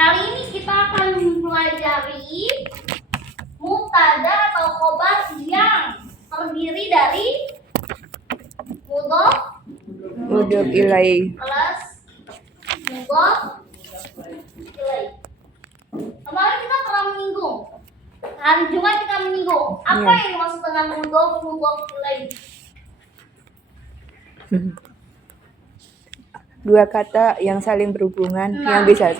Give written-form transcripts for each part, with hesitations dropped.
Kali ini kita akan mempelajari mubtada atau khobar yang terdiri dari mudhof ilaih plus mudhof ilaih. Kemarin kita pernah menyinggung, hari Jumat kita menyinggung apa yang dimaksud dengan mudhof ilaih. Dua kata yang saling berhubungan, yang bisa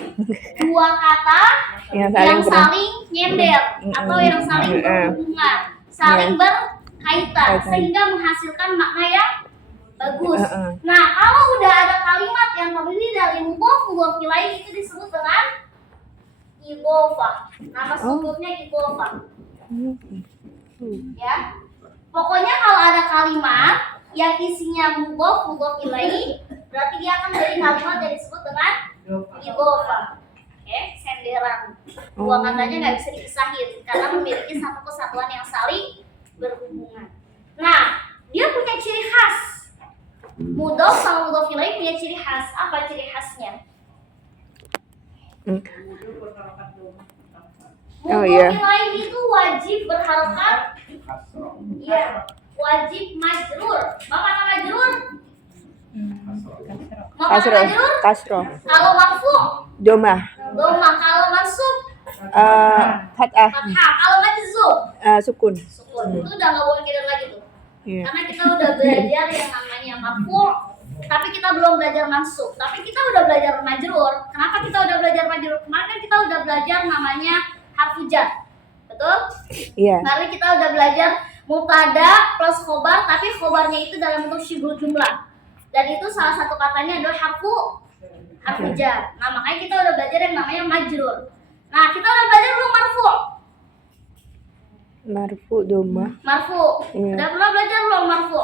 dua kata yang saling nyender atau yang saling berhubungan, saling berkaitan sehingga menghasilkan makna yang bagus. Nah, kalau udah ada kalimat yang terdiri dari mudhof ilaih itu disebut dengan idhofah. Nama sebutnya idhofah. Ya. Pokoknya kalau ada kalimat yang isinya mudhof ilaih, berarti dia akan menjadi kalimat yang disebut dengan idhofah. Oke, senderan. Dua katanya nggak bisa dipisahin karena memiliki satu kesatuan yang saling berhubungan. Nah, dia punya ciri khas. Mudhof sama mudhof ilaih punya ciri khas. Apa ciri khasnya? Mudhof ilaih itu wajib berharokat. Iya, wajib majrur. Apa majrur? Kasroh. Kalau marfu Domah. Kalau mansub Fathah. Kalau majzum Sukun. Itu udah nggak boleh kirim lagi tuh. Karena kita udah belajar yang namanya marfu, tapi kita belum belajar mansub. Tapi kita udah belajar majrur. Kenapa kita udah belajar majrur? Kemarin kan kita udah belajar namanya harfu jar. Betul? Iya. Kemarin kita udah belajar mubtada plus khobar, tapi khobarnya itu dalam bentuk syibhul jumlah. Dan itu salah satu katanya adalah harfu jar. Nah, makanya kita udah belajar yang namanya majrur. Nah, kita udah belajar belum marfu? Marfu domah. Marfu. Iya. Udah pernah belajar belum marfu?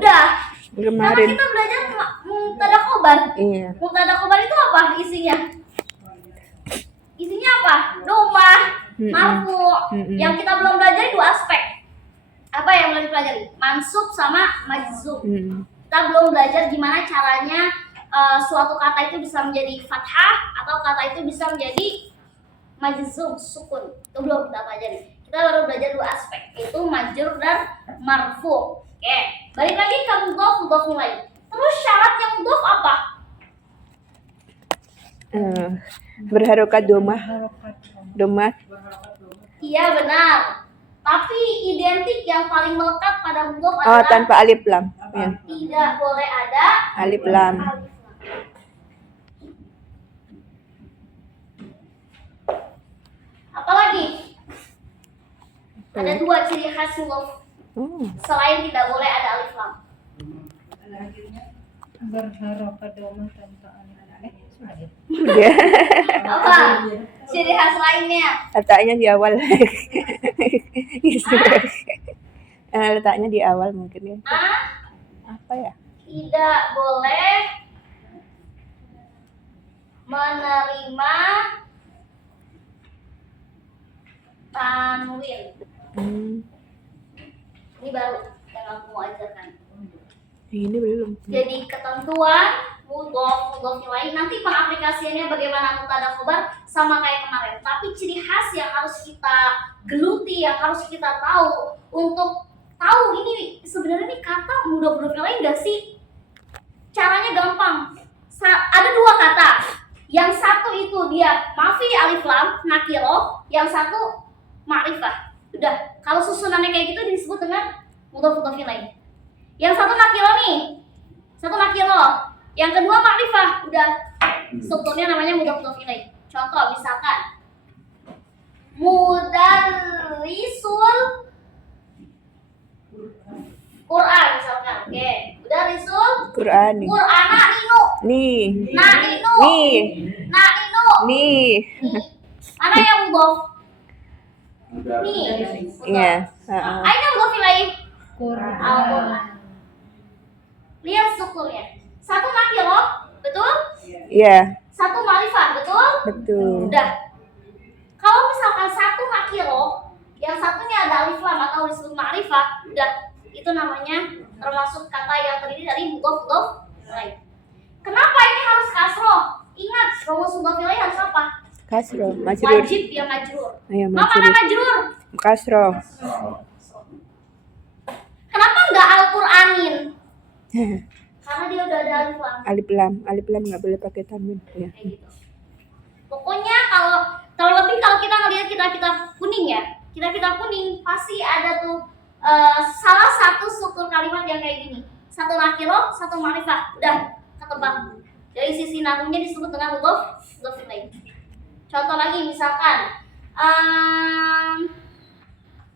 Udah. Karena Kemarin. kita belajar mubtada khobar. Iya. Mubtada khobar itu apa isinya? Isinya apa? Domah, marfu. Yang kita belum belajar dua aspek. Apa yang belum dipelajari? Mansub sama majzum. Kita belum belajar gimana caranya suatu kata itu bisa menjadi fathah atau kata itu bisa menjadi majzum, sukun. Itu belum kita pelajari. Kita baru belajar dua aspek, yaitu majrur dan marfu. Oke, balik lagi ke mudhof ilaih. Terus syaratnya mudhof apa? Berharokat domah. Iya benar. Tapi identik yang paling melekat pada mudhof adalah tanpa alif lam. Ya. Tidak boleh ada Alif lam. Apalagi? Ada dua ciri khas mudhof. Selain tidak boleh ada alif lam. Berharokat domah tanpa alif lam. Sudah. Apa? Ciri khas lainnya? Letaknya di awal. Letaknya di awal mungkin ya. Apa ya? Tidak boleh menerima tanwin. Ini baru yang aku mau ajarkan. Ini belum. Jadi ketentuan mudhof ilaih, nanti pengaplikasiannya bagaimana mubtada khobar sama kayak kemarin. Tapi ciri khas yang harus kita geluti, yang harus kita tahu untuk tahu ini sebenarnya ini kata mudhof ilaih enggak sih? Caranya gampang. Ada dua kata. Yang satu itu dia mafi alif lam nakiro, yang satu ma'rifah. Udah, kalau susunannya kayak gitu disebut dengan mudhof ilaih. Yang satu nakiro nih. Satu nakiro. Yang kedua ma'rifah. Udah. Strukturnya namanya mudhof ilaih. Contoh misalkan mudarrisul Quran misalkan. Oke. Mudarrisul Quran. Qur'ana ninu. Nih. Ninu. Nih. Mana yang mudhof? Nih. Iya. Aina mudhof ilaih. Quran. Al-Quran. Lihat strukturnya. Satu nakiro, betul? Iya. Satu ma'rifah, betul? Betul. Udah. Kalau misalkan satu nakiro, yang satunya ada alif lam atau disebut ma'rifah, udah. Itu namanya termasuk kata yang terdiri dari mudhof ilaih. Kenapa ini harus kasroh? Ingat, rumus mudhof ilaih harus apa? Kasro, majrur. Wajib ya majrur. Ya, Mana majrur. majrur? Kasro. Kenapa nggak Al-Qur'anin? Karena dia udah ada alif lam. Alif lam nggak boleh pakai tanwin. Ya. Kayak gitu. Pokoknya kalau terlebih kalau kita ngelihat kitab-kitab kuning ya, kitab-kitab kuning pasti ada tuh salah satu struktur kalimat yang kayak gini. Satu nakiro, satu ma'rifah. Udah ketebak. Dari sisi nahwunya disebut dengan mudhof ilaih. Contoh lagi misalkan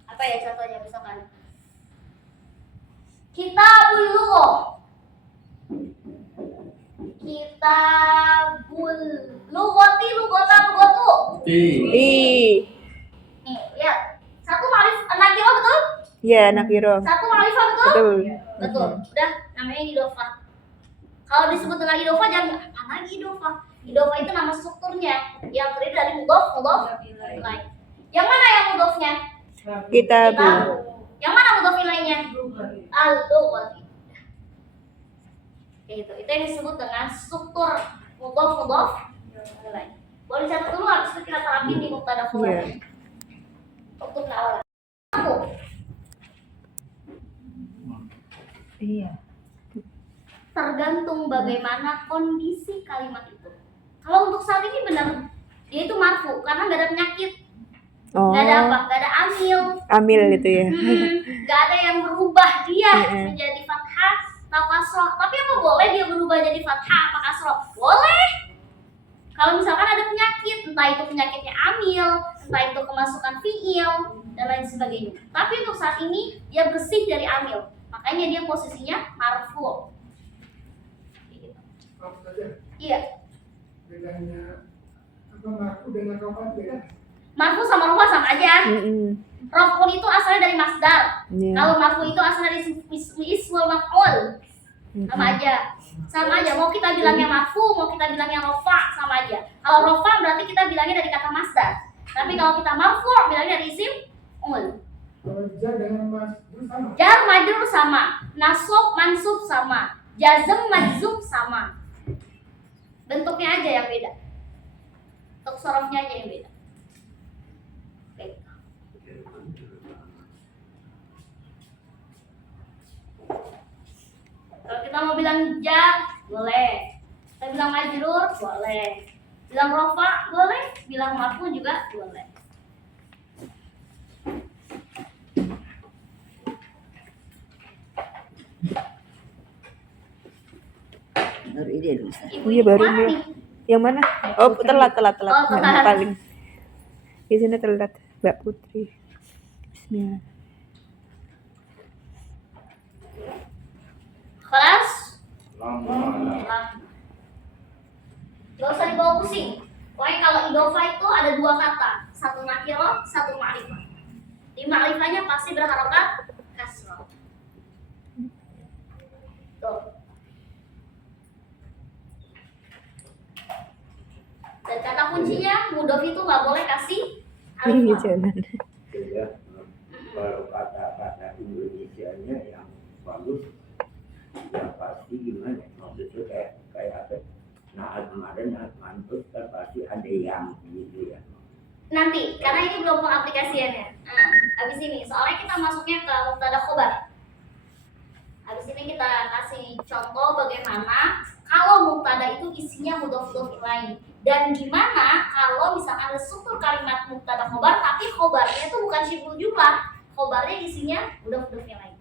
apa ya contohnya misalkan kitabul lughah. Kitabul lughati lughatu. I. Nih, lihat. Satu nakiro betul? Ya, nakiro. Satu ma'rifah betul? Betul. Betul. Udah namanya idofah. Kalau disebut dengan idofah jangan apa lagi idofah. Idofah itu nama strukturnya yang terdiri dari mudhof ilaih. Yang mana yang mudhofnya? Kitabu. Yang mana mudhof ilaihnya? Al-lughati. Itu yang disebut dengan struktur mudhof ilaih. Boleh catat dulu habis itu kita terapin di mubtada khabar. Iya. Untuk awal. Iya. Tergantung bagaimana kondisi kalimat itu. Kalau untuk saat ini benar dia itu marfu karena nggak ada penyakit, Oh, nggak ada apa, nggak ada amil, amil itu ya. nggak ada yang berubah dia Mm-mm. menjadi fathah atau kasroh. Tapi apa boleh dia berubah jadi fathah apa kasroh? Boleh. Kalau misalkan ada penyakit, entah itu penyakitnya amil, entah itu kemasukan fiil dan lain sebagainya. Tapi untuk saat ini dia bersih dari amil, makanya dia posisinya marfu. Iya. Bedanya apa marfu dengan rofat beda? Marfu sama rofa sama aja. Mm-mm. Rofun itu asalnya dari masdar. Iya. Kalau marfu itu asalnya dari ismul maf'ul. Sama aja. Sama aja. Mau kita bilangnya marfu, mau kita bilangnya rofa, sama aja. Kalau rofa berarti kita bilangnya dari kata masdar. Tapi kalau kita marfu bilangnya dari isim ul. Kalau jar dengan majrur sama. Jar majrur sama, nasab mansub sama, jazm majzum sama. Bentuknya aja yang beda. Untuk sorofnya aja yang beda. Oke. Kalau kita mau bilang jar, boleh. Kita bilang majrur, boleh. Bilang rofa, boleh. Bilang marfu juga boleh. Baru ini bisa. Iya, baru mana ini. nih? Yang mana? Oh, telat. Oh, telat. Yang paling. Di sini telat, Mbak Putri. Bismillah. Kelas? Gak usah dibawa pusing. Pokoknya kalau idofah itu ada dua kata, satu nakiro, satu ma'rifah. Di ma'rifahnya pasti berharokat kasroh. Tuh. Dan kata kuncinya mudhof itu nggak boleh kasih Ini alif lam. jalan. Sehingga kalau kata-kata Indonesianya yang bagus, ya pasti gimana? Maksudnya kayak apa? Naat kemarin, naat mantus kan pasti ada yang gitu ya. Nanti, karena ini belum pengaplikasiannya. Nah, habis ini, soalnya kita masuknya ke mubtada khobar. Habis ini kita kasih contoh bagaimana kalau mubtada itu isinya mudhof ilaih. Dan gimana kalau misalkan ada struktur kalimat mubtada khobar tapi khobarnya itu bukan syibul jumlah, khobarnya isinya mudhof ilaih.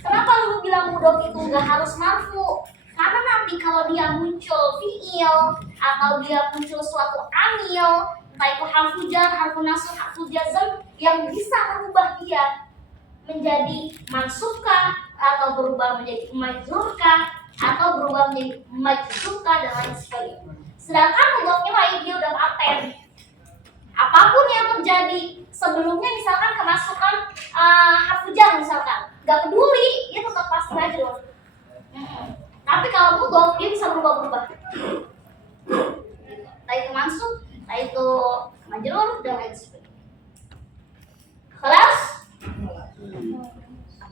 Kenapa lu bilang mudhof itu nggak harus marfu? Karena nanti kalau dia muncul fiil atau dia muncul suatu amil, entah itu harfu jar, harfu nasb, harfu jazm yang bisa merubah dia menjadi mansubkah atau berubah menjadi majrurkah atau berubah menjadi majzumkah dan lain sebagainya. Sedangkan mudhof ilaih dia udah paten. Apapun yang terjadi sebelumnya, misalkan kemasukan harfu jar misalkan, nggak peduli, dia tetap pasti majrur. Tapi kalau mudhof dia bisa berubah-ubah. itu mansub, itu majrur dan lain sebagainya. Kelas?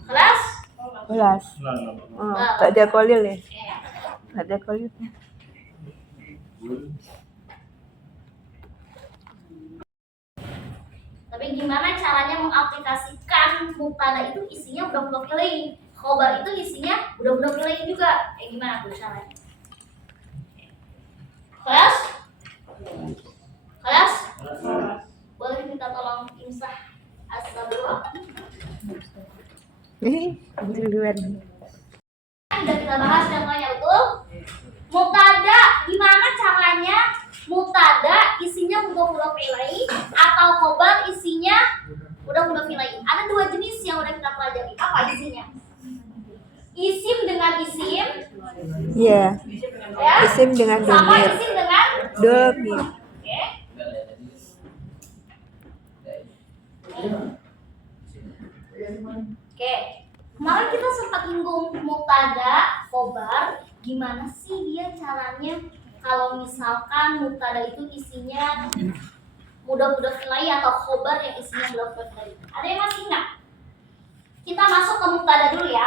Kelas? Kelas. Oh, tak ada kolil ya? Tak ada kolil. Tapi gimana caranya mengaplikasikan mubtada itu isinya budak-budak lain, khobar itu isinya budak-budak lain juga. Gimana tuh caranya? Kelas? Kelas? Boleh minta tolong imsah as-sabra? Duluan. Sudah kita bahas contohnya, betul? Mubtada, gimana caranya mubtada isinya mudhof ilaih atau khobar isinya mudhof ilaih? Ada dua jenis yang udah kita pelajari. Apa isinya? Isim dengan isim. Iya. Ya. Isim dengan Sama domir. isim dengan Domir. Oke. Oke. Kemarin kita sempat nyinggung mubtada, khobar. Gimana sih dia caranya kalau misalkan mubtada itu isinya mudhof ilaih atau khobar yang isinya mudhof ilaih? Ada yang masih ingat? Kita masuk ke mubtada dulu ya.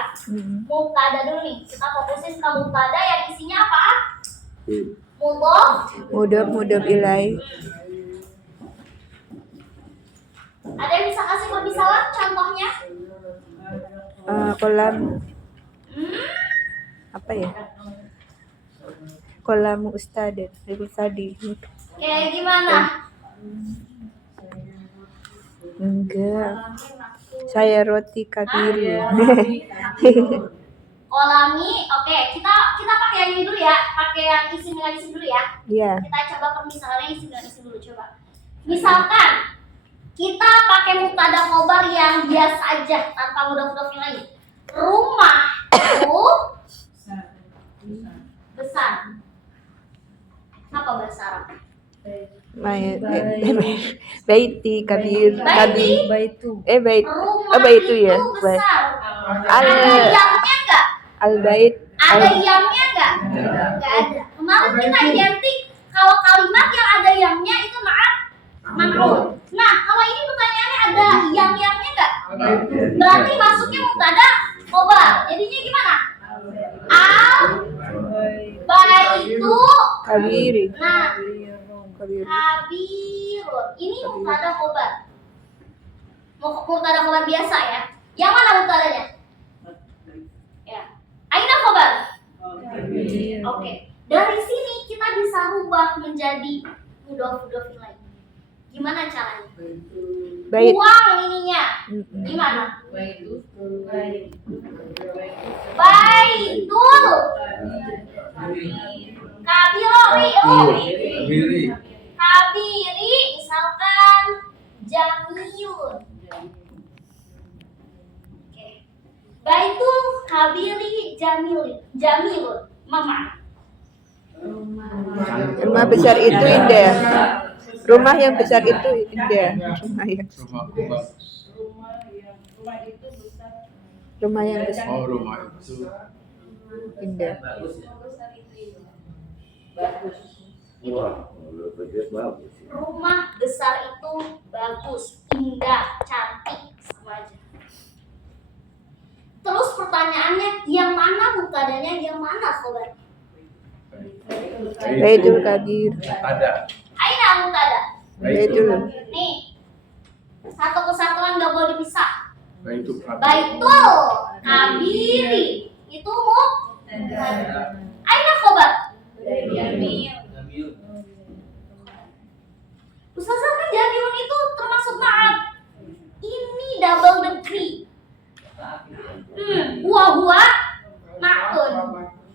Mubtada dulu nih. Kita fokusin ke mubtada yang isinya apa? Mudhof ilaih. Ada yang bisa kasih permisalan contohnya? Kolam apa ya? Kolam ustadz, tadi. Kayak gimana? Enggak. Saya roti kabiri. Kolami, oke, kita pakai yang ini dulu ya, pakai yang isim dengan isim dulu ya. Iya. Kita coba permisalannya isim dengan isim dulu, coba. Misalkan kita pakai mubtada khobar yang biasa aja tanpa mudhof ilaih. Rumah itu besar. Apa bahasa Arab? Baiti kabir. Baiti? Baitu. Bait. Rumah Baitu ya. itu besar. Al Ada yamnya enggak? al bait. Ada yamnya enggak? Enggak ada. Kemarin kita identik kalau kalimat yang ada yamnya itu man'ut. Nah, kalau ini pertanyaannya ada yang-yangnya enggak? Berarti masuknya mubtada khobar. Jadinya gimana? Al baitu Kabiri. nah Kabiri. kabirun. Ini mubtada khobar. Mubtada khobar biasa ya. Yang mana mubtadanya? Ya. Aina khobar. Oke. Dari sini kita bisa rubah menjadi mudhof ilaih. Gimana caranya? Bait. Buang ininya. Gimana? Baitul kabiri. Kabiri misalkan jamiyun. Oke. Baitul kabiri jamilun. Mama. Rumah besar itu indah. Rumah yang besar itu indah. Rumah yang besar Rumah itu indah. Wah, bagus bagus. Rumah besar itu bagus, indah, cantik, sama aja. Terus pertanyaannya, yang mana mubtadanya, yang mana khobar? Baitul kabir. ada. Aina mubtada. Baitul. Nih, satu kesatuan nggak boleh dipisah. Baitul Baitul kabiri itu mubtada. Aina khobar. Ustazah kan jamiun itu termasuk ma'ad. Ini double degree. Huwa ma'un.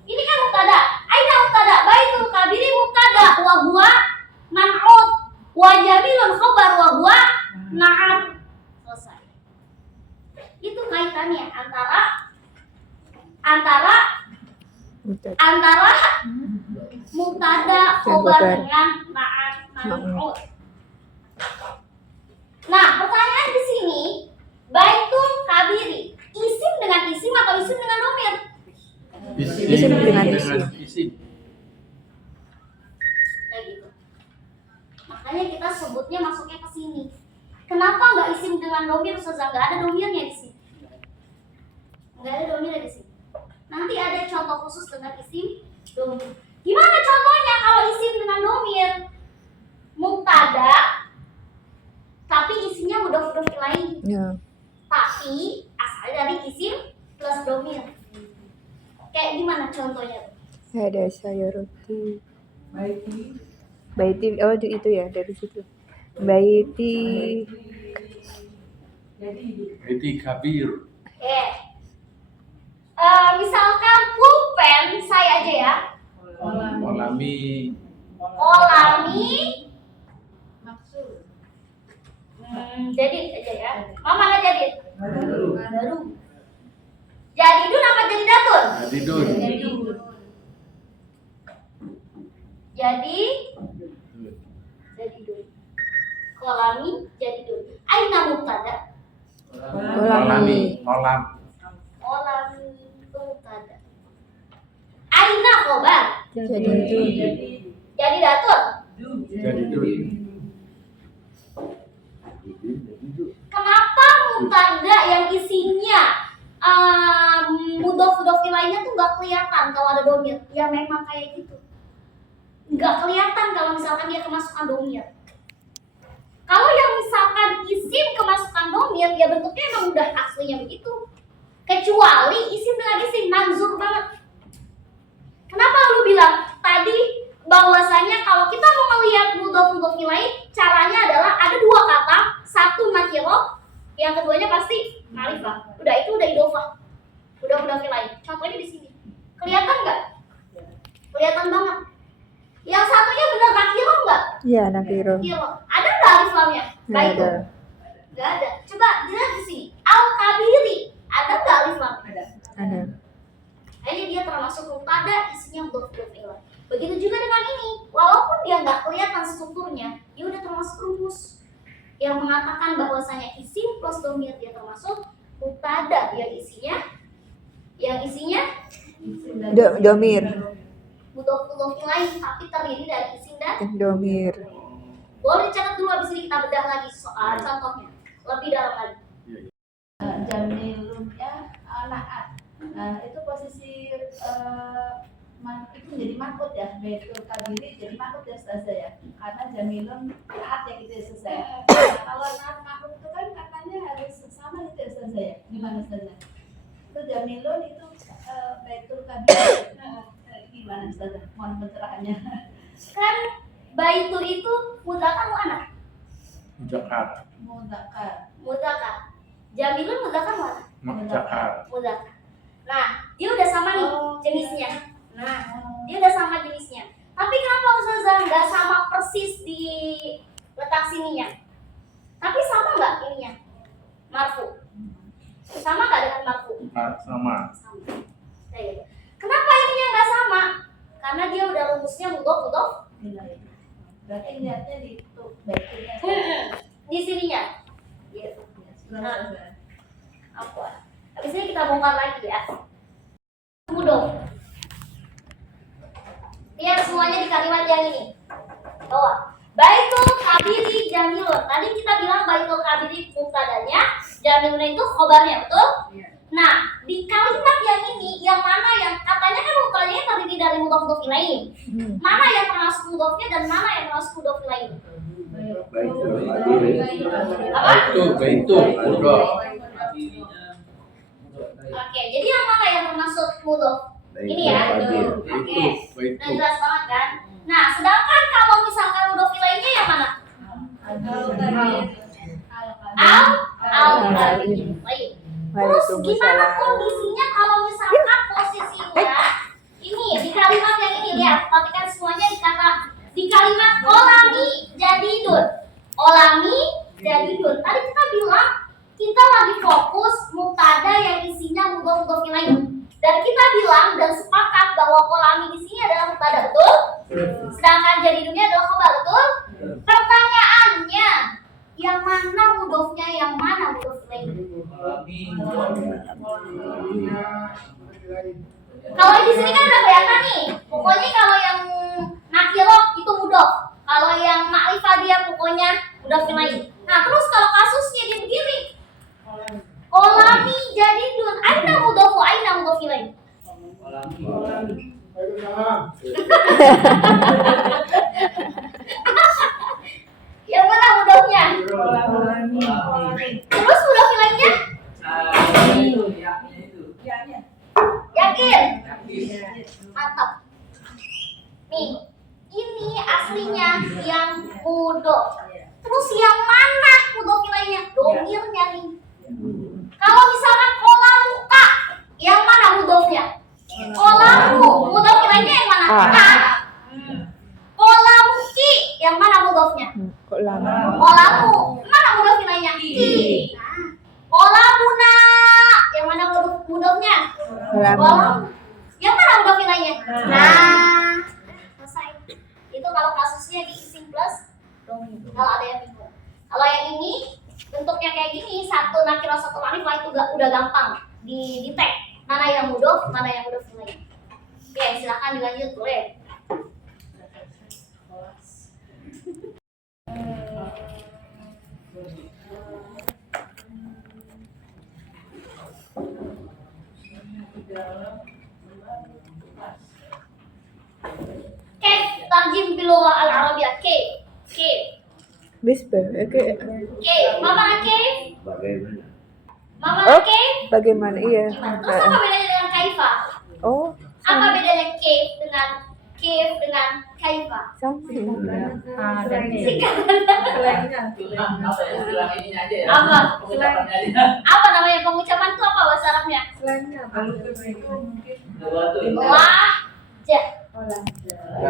Ini kan mubtada. Aina mubtada. Baitul kabiri mubtada. Huwa man'ud. Wa jamilun khabar wa huwa na'at. Selesai. Itu kaitannya antara mubtada khobar dengan na'at man'ud. Nah, pertanyaan di sini, baitul kabiri, isim dengan isim atau isim dengan domir? Isim dengan isim. Kayak gitu. Makanya kita sebutnya masuknya ke sini. Kenapa nggak isim dengan domir, Ustazah? Nggak ada domirnya di sini. Nggak ada domirnya di sini. Nanti ada contoh khusus dengan isim domir. Gimana contohnya kalau isim dengan domir? Mubtada, tapi isinya mudhof ilaih. Ya. Tapi asalnya dari isim plus domir. Kayak gimana contohnya? Ada saya roti. Baiki, Baiti, oh itu ya dari situ. Baiti. Baiti kabir. Oke. Misalkan pulpen saya aja ya. Kolami. Kolami. Jadi aja ya. Mama nggak jadi. Baru. Jadi dun apa jadi datun? Adidun. Jadi dun. Kolami jadi dun. Aina mubtada. Kolami. Kolam. Kolami mubtada. Aina khobar. Jadi itu. Jadi datun. Jadidun. Kenapa mubtada yang isinya mudhof ilaihnya tuh nggak kelihatan kalau ada domir? Ya memang kayak gitu. Nggak kelihatan kalau misalkan dia kemasukan domir. Kalau yang misalkan isim kemasukan domir, ya bentuknya emang udah aslinya begitu. Kecuali isim dengan isim manzur banget. Kenapa lu bilang tadi bahwasanya kalau kita mau melihat mudhof ilaih, caranya adalah ada dua kata, satu nakiro, yang keduanya pasti ma'rifah. Udah itu udah idhofah. Udah mudhof ilaih. Contohnya di sini. Kelihatan nggak? Kelihatan banget. Yang satunya bener nakiro nggak? Iya, nakiro. Nakiro. Ada nggak alif lamnya? Nggak ada. Nggak ada. Coba dilihat di sini. Al-kabiri. Ada nggak alif lamnya? Ada. Kayaknya dia termasuk mubtada, isinya mudhof ilaih. Begitu juga dengan ini. Walaupun dia nggak kelihatan strukturnya, dia udah termasuk rumus yang mengatakan bahwasanya isim plus domir dia termasuk mubtada yang isinya Domir. mudhof ilaih tapi terdiri dari isim dan Domir. boleh dicatat dulu, habis ini kita bedah lagi soal contohnya lebih dalam lagi. Jamilunnya naat. Nah, itu posisi itu menjadi makut ya, baitul kabiri jadi makut ya Ustazah ya, karena jamilun naat ya gitu ya Ustazah ya. Nah, kalau naat makut itu kan katanya harus sama gitu ya Ustazah ya, gimana Ustazah? Itu jamilun itu baitul kabiri gimana Ustazah? Mohon pencerahannya. Kan baitul itu mudzakkar muannats. Mujakar. Mudzakkar. Jamilun mudzakkar muannats. Mujakar. Mudzakkar. Nah, dia udah sama nih jenisnya. Nah, dia udah sama jenisnya. Tapi kenapa Ustazah nggak sama persis di letak sininya? Tapi sama nggak ininya? Marfu. Sama nggak dengan marfu? Sama. Sama. Kenapa ininya nggak sama? Karena dia udah rumusnya mudhof. Berarti lihatnya di itu baitulnya. Di sininya. Gitu. Nah, Apa? Habis ini kita bongkar lagi ya. Mudhof. Lihat semuanya di kalimat yang ini. Bawah. Baitul kabiri jamilun. Tadi kita bilang baitul kabiri mubtadanya, jamilun itu khobarnya, betul? Nah, di kalimat yang ini, yang mana yang katanya kan mubtadanya terdiri dari mudhof ilaih. Mana yang termasuk mudhofnya dan mana yang termasuk mudhof ilaih? Apa? Baitu. Mudhof. Oke, jadi yang mana yang termasuk mudhof? Ini ya. Oke. Baitu. Nah, jelas banget kan? Nah, sedangkan kalau misalkan mudhof ilaihnya yang mana? Al-kabir. Baik. Terus gimana kondisinya kalau misalkan posisinya ini di kalimat yang ini, lihat, perhatikan semuanya di kalimat olami jadidun. Olami jadidun. Tadi kita bilang kita lagi fokus mubtada yang isinya mudhof ilaih. Dan kita bilang dan sepakat bahwa olami di sini adalah mubtada, betul? Sedangkan jadidunnya adalah khobar, betul? Pertanyaannya, yang mana mudhofnya, yang mana mudhof ilaih? Kalau di sini kan udah kelihatan nih. Pokoknya kalau yang nakiro itu mudhof, Kalau yang ma'rifah dia pokoknya mudhof ilaih. Nah, terus kalau kasusnya dia begini. Kolami jadidun. Aina mudhof ilaih. Waalaikumsalam. Yang mana mudhofnya? Terus mudhof ilaihnya? Yakin? Mantap. Nih, ini aslinya yang mudhof. Terus yang mana mudhof ilaihnya? Domirnya nih. Kalau misalkan kolamuka, yang mana mudhofnya? Kolamu, mudhof ilaihnya yang mana? Ka. Kolamuki, yang mana mudhofnya? Kok lama? Kolamu, mana mudhof ilaihnya? Ki. Nah, kolamuna, yang mana mudhofnya? Kolamu. Kolam. Yang mana mudhof ilaihnya? Nah, selesai. Itu kalau kasusnya di isim plus domir. Kalau ada yang bingung. Kalau yang ini bentuknya kayak gini, satu nakirah satu ma'rifah itu udah gampang di tag. Mana yang mudhof, mana yang mudhof ilaih. Oke, silakan dilanjut boleh. Kayf tarjim bil lughah al-arabiyyah. Kayf. Bisbal. Oke. Kayf. Mama kayf? Bagaimana? Mama Oh. kayf? Bagaimana? Iya. Gimana? Terus apa bedanya dengan kaifa? Oh, Apa bedanya kayf dengan kaifa? something. Ah, dan Apa? Apa namanya pengucapan itu apa bahasa Arabnya? Lahjah.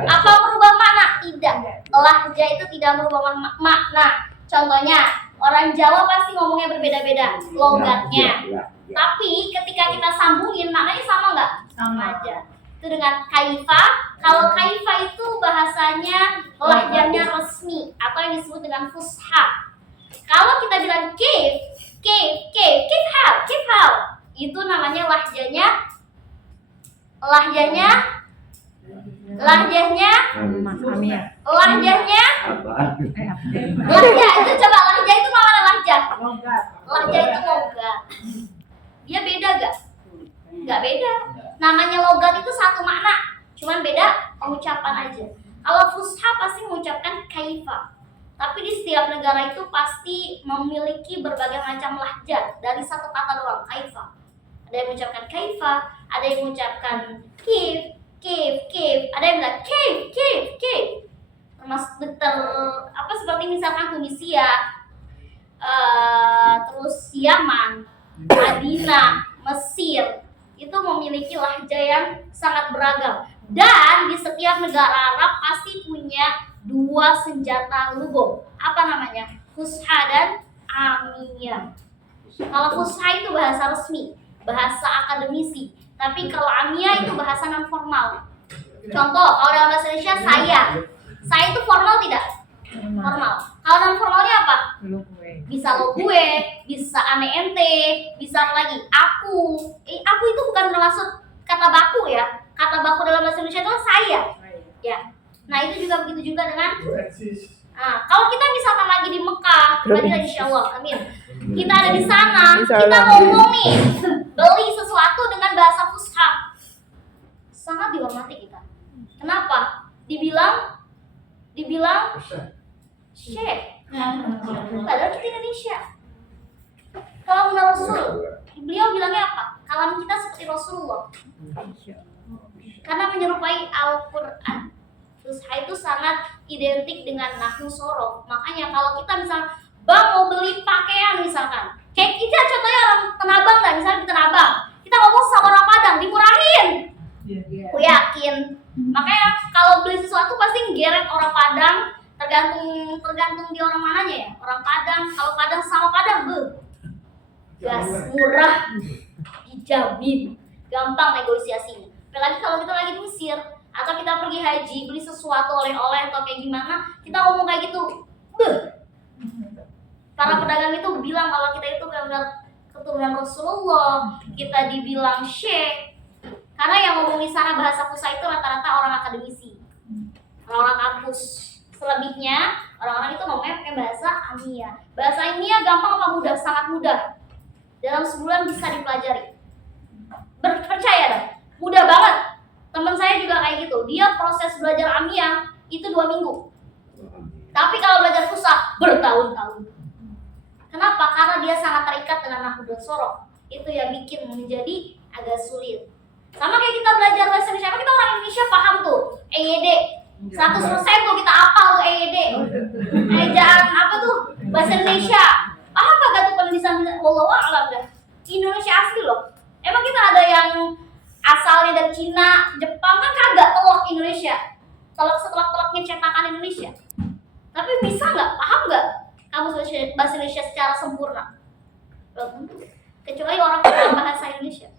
Apa merubah makna? Tidak. Lahjah itu tidak merubah makna. Contohnya, orang Jawa pasti ngomongnya berbeda-beda logatnya. Tapi ketika kita sambungin maknanya sama nggak? Sama aja. Itu dengan kaifa. Kalau kaifa itu bahasanya lahjahnya resmi atau yang disebut dengan fusha. Kalau kita bilang kif hal, itu namanya lahjahnya Amia. lahjah itu coba lahjah itu mana lahjah? Lahjah itu logat. Dia beda gak? Gak beda. Namanya logat itu satu makna, cuman beda pengucapan aja. Kalau fusha pasti mengucapkan kaifa. Tapi di setiap negara itu pasti memiliki berbagai macam lahjah dari satu kata doang, kaifa. Ada yang mengucapkan kaifa, ada yang mengucapkan kif, ada yang bilang kif. Termasuk seperti misalkan Tunisia, terus Yaman, Madinah, Mesir, itu memiliki lahjah yang sangat beragam. Dan di setiap negara Arab pasti punya dua senjata lugha. Apa namanya? Fusha dan amiyah. Kalau fusha itu bahasa resmi, bahasa akademisi. Tapi kalau amiyah itu bahasa non formal. Contoh, kalau dalam bahasa Indonesia saya itu formal tidak? Formal. Kalau non formalnya apa? Bisa lo gue, bisa ane ente, bisa apa lagi? Aku itu bukan termasuk kata baku ya. Kata baku dalam bahasa Indonesia itu saya. Ya. Nah, itu juga begitu juga dengan kalau kita misalkan lagi di Mekah, Madinah insyaallah, amin. Kita ada di sana, kita ngomong nih, beli sesuatu dengan bahasa fusha. Sangat dihormati kita. Kenapa? Dibilang Syekh. Padahal kita Indonesia. Kalau menurut Rasul, beliau bilangnya apa? Kalam kita seperti Rasulullah. Karena menyerupai Al-Quran. Fusha itu sangat identik dengan nahwu sorof. Makanya kalau kita misalnya bang mau beli pakaian misalkan, kayak kita contohnya orang Tanabang lah, misalnya di Tanabang, kita ngomong sama orang Padang, dimurahin. Aku yakin. Makanya kalau beli sesuatu pasti ngeret orang Padang, tergantung di orang mananya ya. Orang Padang, kalau Padang sama Padang, gas murah, dijamin, gampang negosiasinya. Apalagi kalau kita lagi di Mesir atau kita pergi haji, beli sesuatu oleh-oleh atau kayak gimana, kita ngomong kayak gitu, para pedagang itu bilang kalau kita itu benar-benar keturunan Rasulullah, kita dibilang syekh. Karena yang ngomong di sana bahasa Fusha itu rata-rata orang akademisi, orang kampus. Selebihnya orang-orang itu ngomongnya pakai bahasa Amia. Bahasa Amia gampang apa mudah? Sangat mudah. Dalam sebulan bisa dipelajari. Percaya dah, mudah banget. Teman saya juga kayak gitu. Dia proses belajar Amia itu 2 minggu. Tapi kalau belajar pusat bertahun-tahun. Kenapa? Karena dia sangat terikat dengan nahwu dan sorof. Itu yang bikin menjadi agak sulit. Sama kayak kita belajar bahasa Indonesia, kita orang Indonesia paham tuh EYD 100% tuh kita hafal tuh EYD. Ejaan apa tuh bahasa Indonesia. Paham gak tuh penulisan? Wallahu a'lam dah. Indonesia asli loh. Emang kita ada yang asalnya dari Cina, Jepang kan kagak telok Indonesia. Telok-teloknya cetakan Indonesia. Tapi bisa nggak? Paham nggak kamu bahasa Indonesia secara sempurna? Belum tentu. Kecuali orang yang bahasa Indonesia.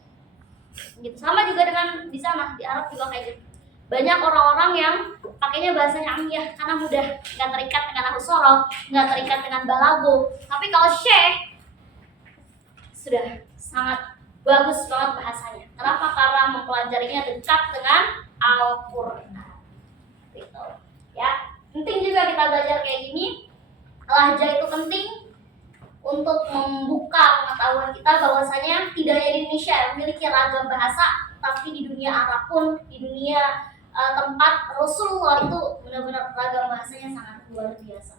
Gitu. Sama juga dengan di sana, di Arab juga kayak gitu. Banyak orang-orang yang pakainya bahasanya Amiyah karena mudah, nggak terikat dengan nahwu sorof, nggak terikat dengan balago. Tapi kalau syekh sudah sangat bagus banget bahasanya. Kenapa? Karena mempelajarinya dekat dengan Al-Quran. Gitu. Ya, penting juga kita belajar kayak gini. Lahjah itu penting untuk membuka pengetahuan kita bahwasanya tidak hanya di Indonesia yang memiliki ragam bahasa, tapi di dunia Arab pun, di dunia tempat Rasulullah itu benar-benar ragam bahasanya sangat luar biasa.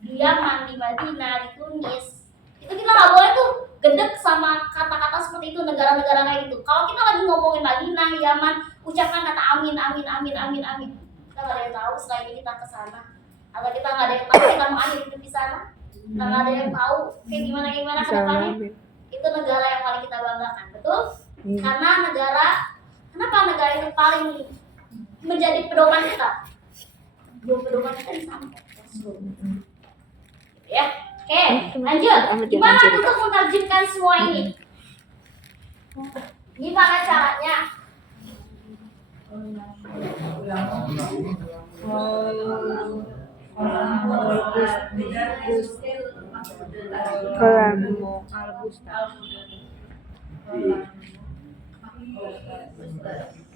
Di Yaman, di Madinah, di Tunis, itu kita nggak boleh tuh gedek sama kata-kata seperti itu, negara-negara kayak gitu. Kalau kita lagi ngomongin Madinah, Yaman, ucapkan kata amin, amin, amin, amin, amin. Kita nggak ada yang tahu setelah ini kita ke sana, atau kita nggak ada yang tahu kita mau akhir hidup di sana. Kita nggak ada yang tahu kayak gimana ke depannya. Itu negara yang paling kita banggakan, betul? Karena kenapa negara itu paling menjadi pedoman kita? Pedoman kita di sana. Ya, oke, lanjut. Gimana untuk menerjemahkan semua ini? Gimana caranya?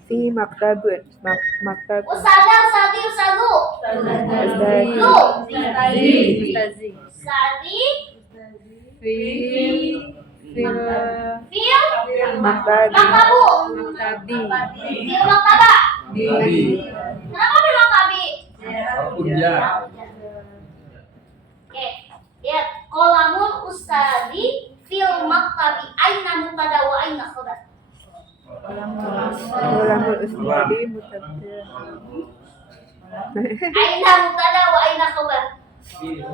Fi maktabun, maktab. Ustazah, Ustazu. Lu. Sadi. Fil. Maktab. Maktabu. Fil maktaba. Tabi. Kenapa fil maktabi? Punya. Oke, lihat kolamul ustadi fil maktabi. Aina mubtada wa aina khabar? Kolamul ustadi mutabda. Aina mubtada wa aina khabar?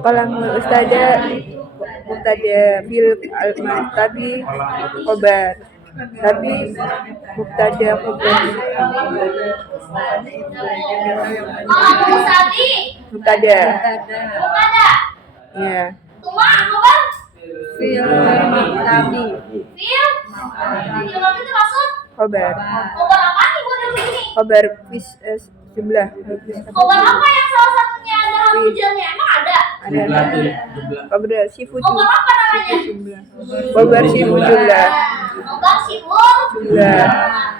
Kolamul ustada mubtada fil al-maktabi khobar. Tapi mubtada khobar. Kolamul ustadi Mubtada. mubtada. Ya. Tuma khabar? Fil maktabi Fil maktabi itu maksud khobar. khabar apa nih model begini? Khobar jumlah. Khabar apa yang salah satunya ada hujannya? Emang ada? Jumlah tuh. Khobar sifu Khabar apa namanya? jumlah. Khobar sifu jumlah. Khabar sibuk. Jumlah.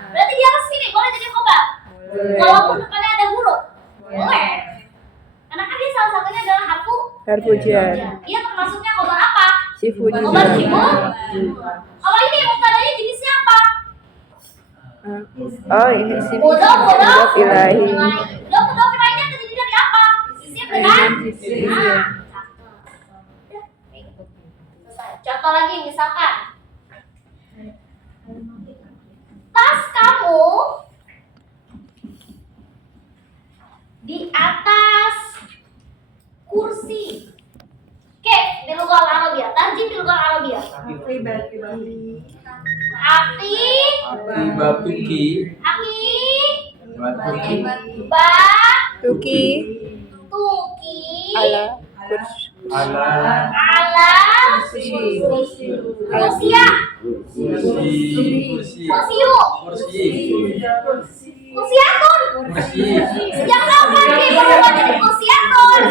Berarti di atas sini boleh jadi khabar. Walaupun depannya ada huruf. Boleh. Karena kan dia salah satunya adalah Harfu jar. Dia termasuknya khabar apa? Sifu Khabar jumlah. sibuk. Kalau ini mubtadanya jenisnya apa? Oh, ini sifu. Mudhof ilahi. Mudhof ilaihinya terdiri dari apa? Isim dengan Isim. nah. Selesai. Contoh lagi misalkan tas kamu di atas kursi. Oke, di lughah Arabiyah, tarjim di lughah Arabiyah. Batuki. Ba, Tuki tuki, ala kurs. Ala. ala, Kursi. kursia, Kursi. kursiu, kursiatun. Sejak kapan nih berubah jadi kursiatun?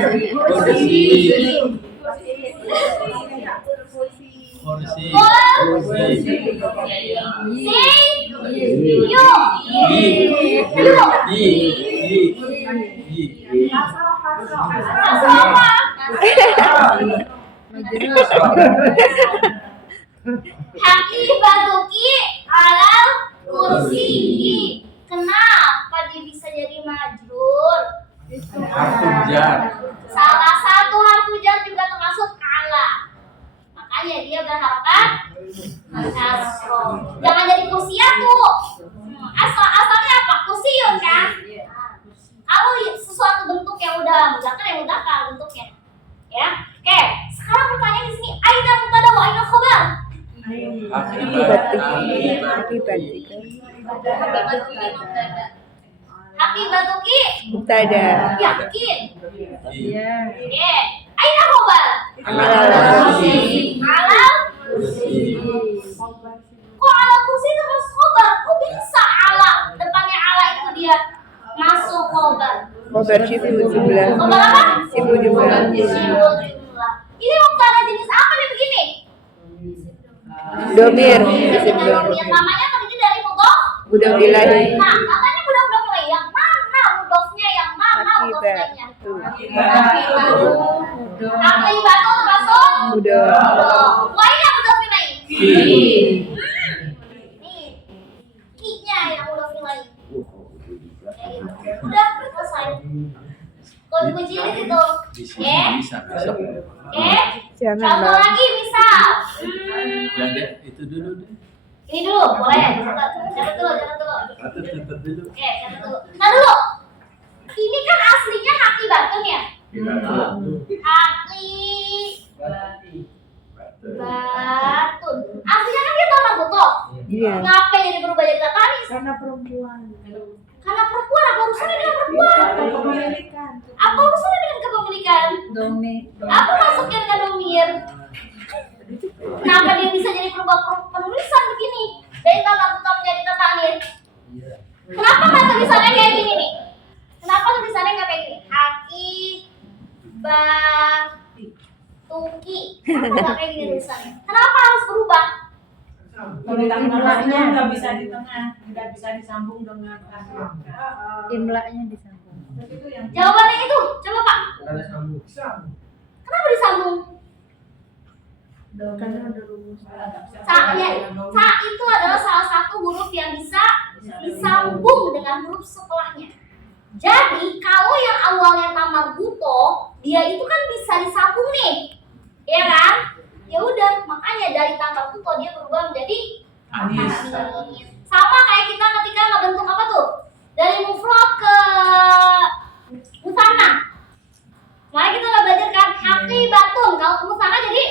Haki batuki alal kursi. Kenapa dia bisa jadi majrur? Harfu jar. Salah satu harfu jar juga termasuk ala. Makanya dia berharakat kasroh. Jangan jadi kursiyatu. Asalnya apa? Kursiyun kan? Kalau sesuatu bentuk yang udah mudzakkar bentuknya. Ya. Oke, sekarang pertanyaan di sini, aina mubtada wa aina khabar? Akibatuki Mubtada. yakin. Iya. Oke. Aina khabar? Alal kursi. Alal kok ala kursi terus khabar? Kok bisa ala? Depannya ala itu dia masuk khabar. Khobar siful jumlah. Khabar apa? Siful jumlah. Siful jumlah. Ini mubtada jenis apa nih begini? Domir. Yang namanya terdiri dari mudhof. Mudhof ilaih. Nah, katanya mudhof ilaih. Yang mana mudhofnya? Yang mana mudhofnya? Akibatu termasuk Mudhof. Wahnya mudhof ilaih. Fi. Nih, ki-nya yang mudhof ilaih. Udah selesai. Kunci di situ. Di sini bisa. Oke. Jangan Contoh lah. lagi misal. Jadi itu dulu deh. Ini dulu, boleh. Catat dulu. Atau catat dulu. Oke, catat dulu. Nah dulu. Ini kan aslinya haki batun ya? Haki batun. Aslinya kan dia tamat butuh. Iya. Ngapain jadi berubah jadi tatanis? Karena perempuan. Karena perempuan, apa urusannya dengan perempuan? Kepemilikan. Apa urusannya dengan kepemilikan? Apa masuknya dengan domir? Kenapa dia bisa jadi berubah penulisan begini? Dari kata buta menjadi tatanis. Kenapa nggak tulisannya kayak gini nih? Kenapa tulisannya nggak kayak gini? Haki batuki. Kenapa nggak kayak gini tulisannya? Kenapa harus berubah? Imlanya nggak bisa di tengah, nggak bisa disambung dengan imlanya disambung. Jawabannya itu, coba Pak. Kenapa disambung? Karena ada rumus. Sa itu adalah salah satu huruf yang bisa disambung dengan huruf setelahnya. Jadi kalau yang awalnya tamar buto, dia itu kan bisa disambung nih, ya kan? Ya udah, makanya dari tamar buto dia berubah menjadi Anis. sama kayak kita ketika ngebentuk apa tuh? Dari mufrad ke musanna. Mari kita udah belajar kan haki batun. Kalau ke musanna jadi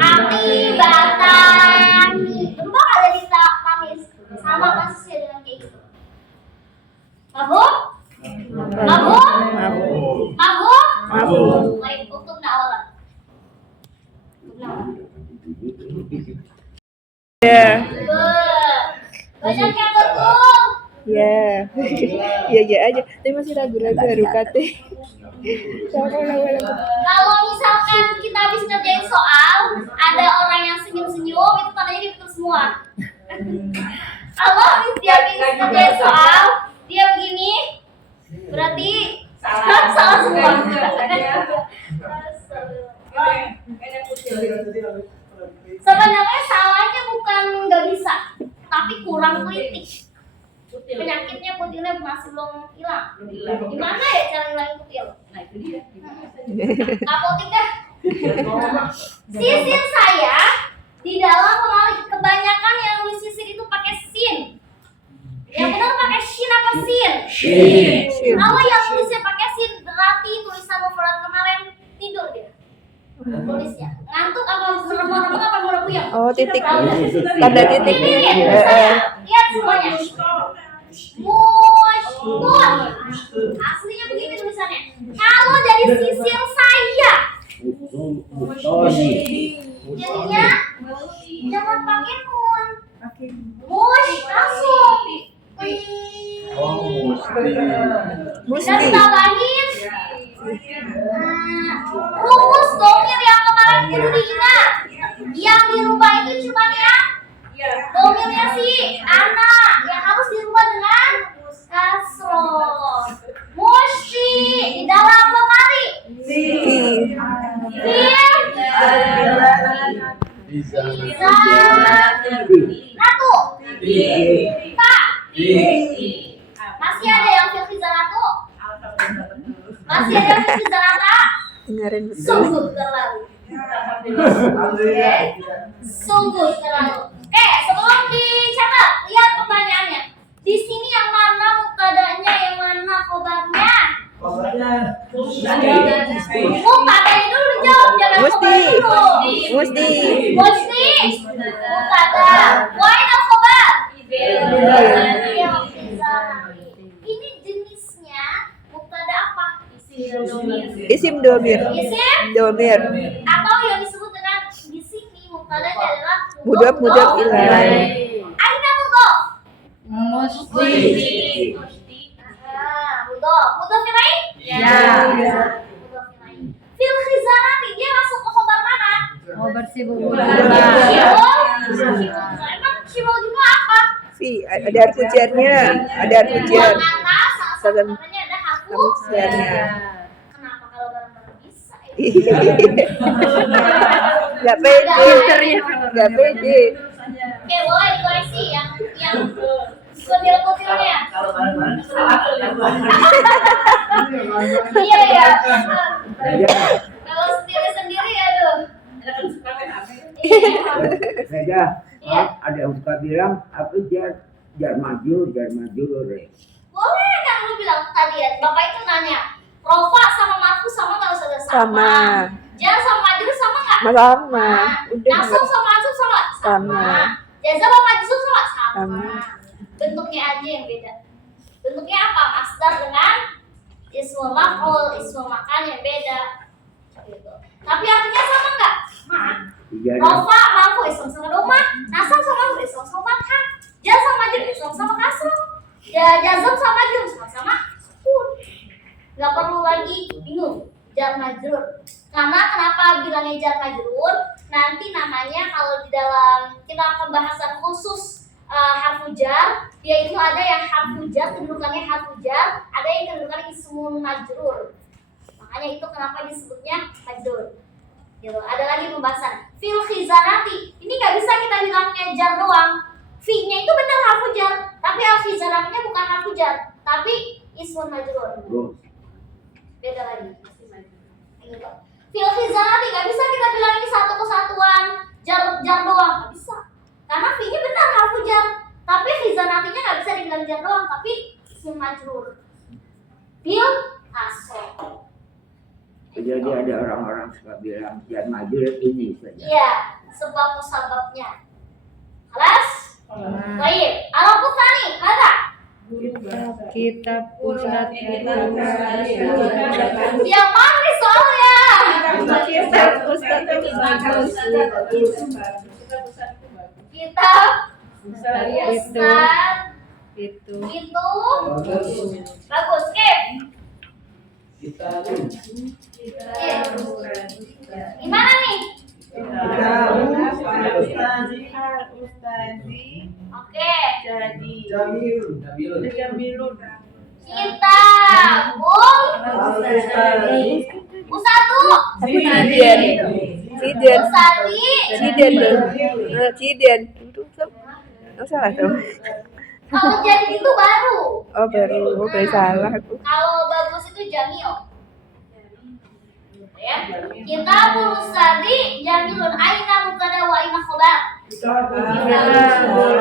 haki batani. Berubah nggak jadi tamis? Sama kasusnya dengan kayak gitu. Mabuk? Mabuk? Mabuk? Mabuk. Baik, untuk awalan. Ya. Banyak yang betul. Ya. Ya aja. Tapi masih ragu-ragu harukate. Kalau misalkan kita habis ngerjain soal, ada orang yang senyum-senyum, itu tandanya dia betul semua. Kalau habis dia habis ngerjain soal, dia begini, berarti salah semua. Sebenarnya salahnya bukan nggak bisa, tapi kurang kritik. Penyakitnya kutilnya masih belum hilang. Gimana ya cara ngilangin kutil? Nah itu dia. Apotik dah. Sisir saya di dalam mengalir. Kebanyakan yang nulis sisir itu pakai sin. Yang benar pakai shin apa sin? Shin. Kalau yang nulisnya pakai sin berarti tulisan mufrad kemarin tidur dia. Tulisnya ngantuk apa meremuk apa merepuyang? Oh, titik. Tanda titik. Ini lihat semuanya. Mushkun. Aslinya begini tulisannya. Kalau dari sisir saya, jadinya jangan pakai nun. Mush langsung. Musti. Dan tambahin rumus domir yang kemarin itu diingat. Yang dirubah itu cuma ya domirnya si anak yang harus dirubah dengan kasroh. Musti di dalam lemari. Bisa. Ratu. Tak. Masih ada yang fil khizanatu? Masih ada yang fil khizanata? Dengerin betul. Sungguh terlalu. Oke. Sungguh terlalu. Oke, sebelum dicatat, lihat pertanyaannya. Di sini yang mana mubtada'nya, yang mana khobarnya? Mubtada'nya dulu jawab, jangan Musti. khobar dulu. Musti. Musti. Mubtada. Wa aina khobar? Ini jenisnya mubtada apa? Isim domir. Isim Domir. atau yang disebut dengan di sini mubtadanya adalah Mudhof ilaih. Aina mudhof? Musti. Mudhof ilaih? Ya. Mudhof ilaih. Fil khizanati dia masuk ke khobar mana? Mau bersibuk Emang syibul juga apa? Fi, ada harfu jarnya. Ada harfu jar. Yang atas salah satu katanya ada harfu Jarnya. Kenapa kalau bareng-bareng bisa? Gak pede. Gak pede. Oke, boleh dikoreksi yang kutil-kutilnya. Iya ya. Kalau sendiri-sendiri aduh. Saja, ada yang suka bilang aku jar majur re. Boleh kan lu bilang tadi ya, Bapak itu nanya, Rofa sama Marfu sama nggak usah Sama. Jar sama Majrur sama nggak? Sama. Udah Nasab sama Mansub sama? Sama. Jazam sama Majzum sama? Sama. Bentuknya aja yang beda. Bentuknya apa? Masdar dengan ismul maf'ul, ismul makan yang beda. Gitu. Tapi artinya sama nggak? Sama. Rofa, Marfu, ism sama doma, Nasab sama Majrur, ism sama fathah, Jar sama Majrur, ism sama kasrah, Jazam sama Majrur, sama sukun. Nggak perlu lagi bingung jar majrur. Karena kenapa bilangnya jar majrur? Nanti namanya kalau di dalam kita pembahasan khusus harfu jar, dia itu ada yang harfu jar kedudukannya harfu jar, ada yang kedudukannya ismun majrur. Makanya itu kenapa disebutnya majrur. Gitu. Ada lagi pembahasan fil khizanati. Ini nggak bisa kita bilangnya jar doang. Fi-nya itu benar harfu jar, tapi al khizanatinya bukan harfu jar, tapi ismun majrur. Beda lagi. Gitu. Fil khizanati nggak bisa kita bilang ini satu kesatuan jar doang, nggak bisa. Karena fi-nya benar harfu jar, tapi khizanatinya nggak bisa dibilang jar doang, tapi ismun majrur. Bil asro. Jadi ada orang-orang suka bilang jar majur ini saja. Iya, sebab musababnya. Kelas? Baik. Al-Qur'an tani, ada? Kitab Ustadz Yang mana soalnya? Kitab Ustadz itu bagus. Kitab itu Ustadz itu itu bagus, Kip. Gimana nih? Oke. Kitabul Usatu. Aku Ciden. Ciden. Usati. Ciden dong. Ciden. Oh, salah tuh. Kalau jadi itu baru. Oh, baru. Oh, baru salah aku. Kalau bagus itu jamio. Ya. Kitabul Ustadi jamilun aina mubtada wa aina khobar.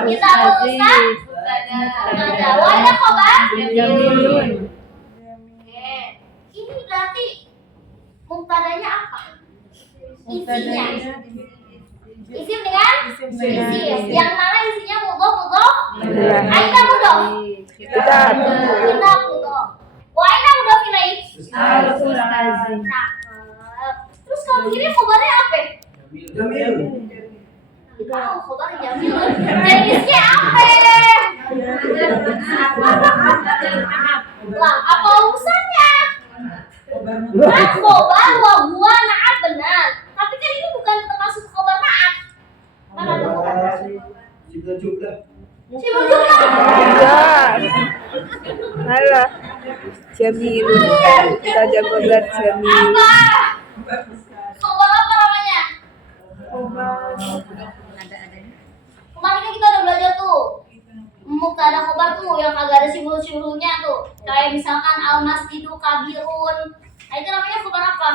Kitabul Ustad mubtada wa aina khobar. Jamilun. Oke. Ini berarti mubtadanya apa? Isinya. Isim dengan isim. Yang mana isinya mudhof. Iya. Aina mudhof. Kitab. Kitab mudhof. Wa aina mudhof ilaih. Al-Ustazi. Terus kalau begini khobarnya apa? Tahu khobar jamil. Jenisnya apa? Lah, apa urusannya? Kan khobar wa huwa na'at benar. Tapi kan ini bukan termasuk khobar na'at. Mana ada khobar? Sibuk juga. Enggak. Alah. Jamilun. Kita jago banget Jamilun. Apa? Khobar apa namanya? Kemarin kan kita udah belajar tuh mubtada khobar tuh yang agak ada simbol-simbolnya tuh. Kayak misalkan al-masjidu kabirun. Nah itu namanya khobar apa?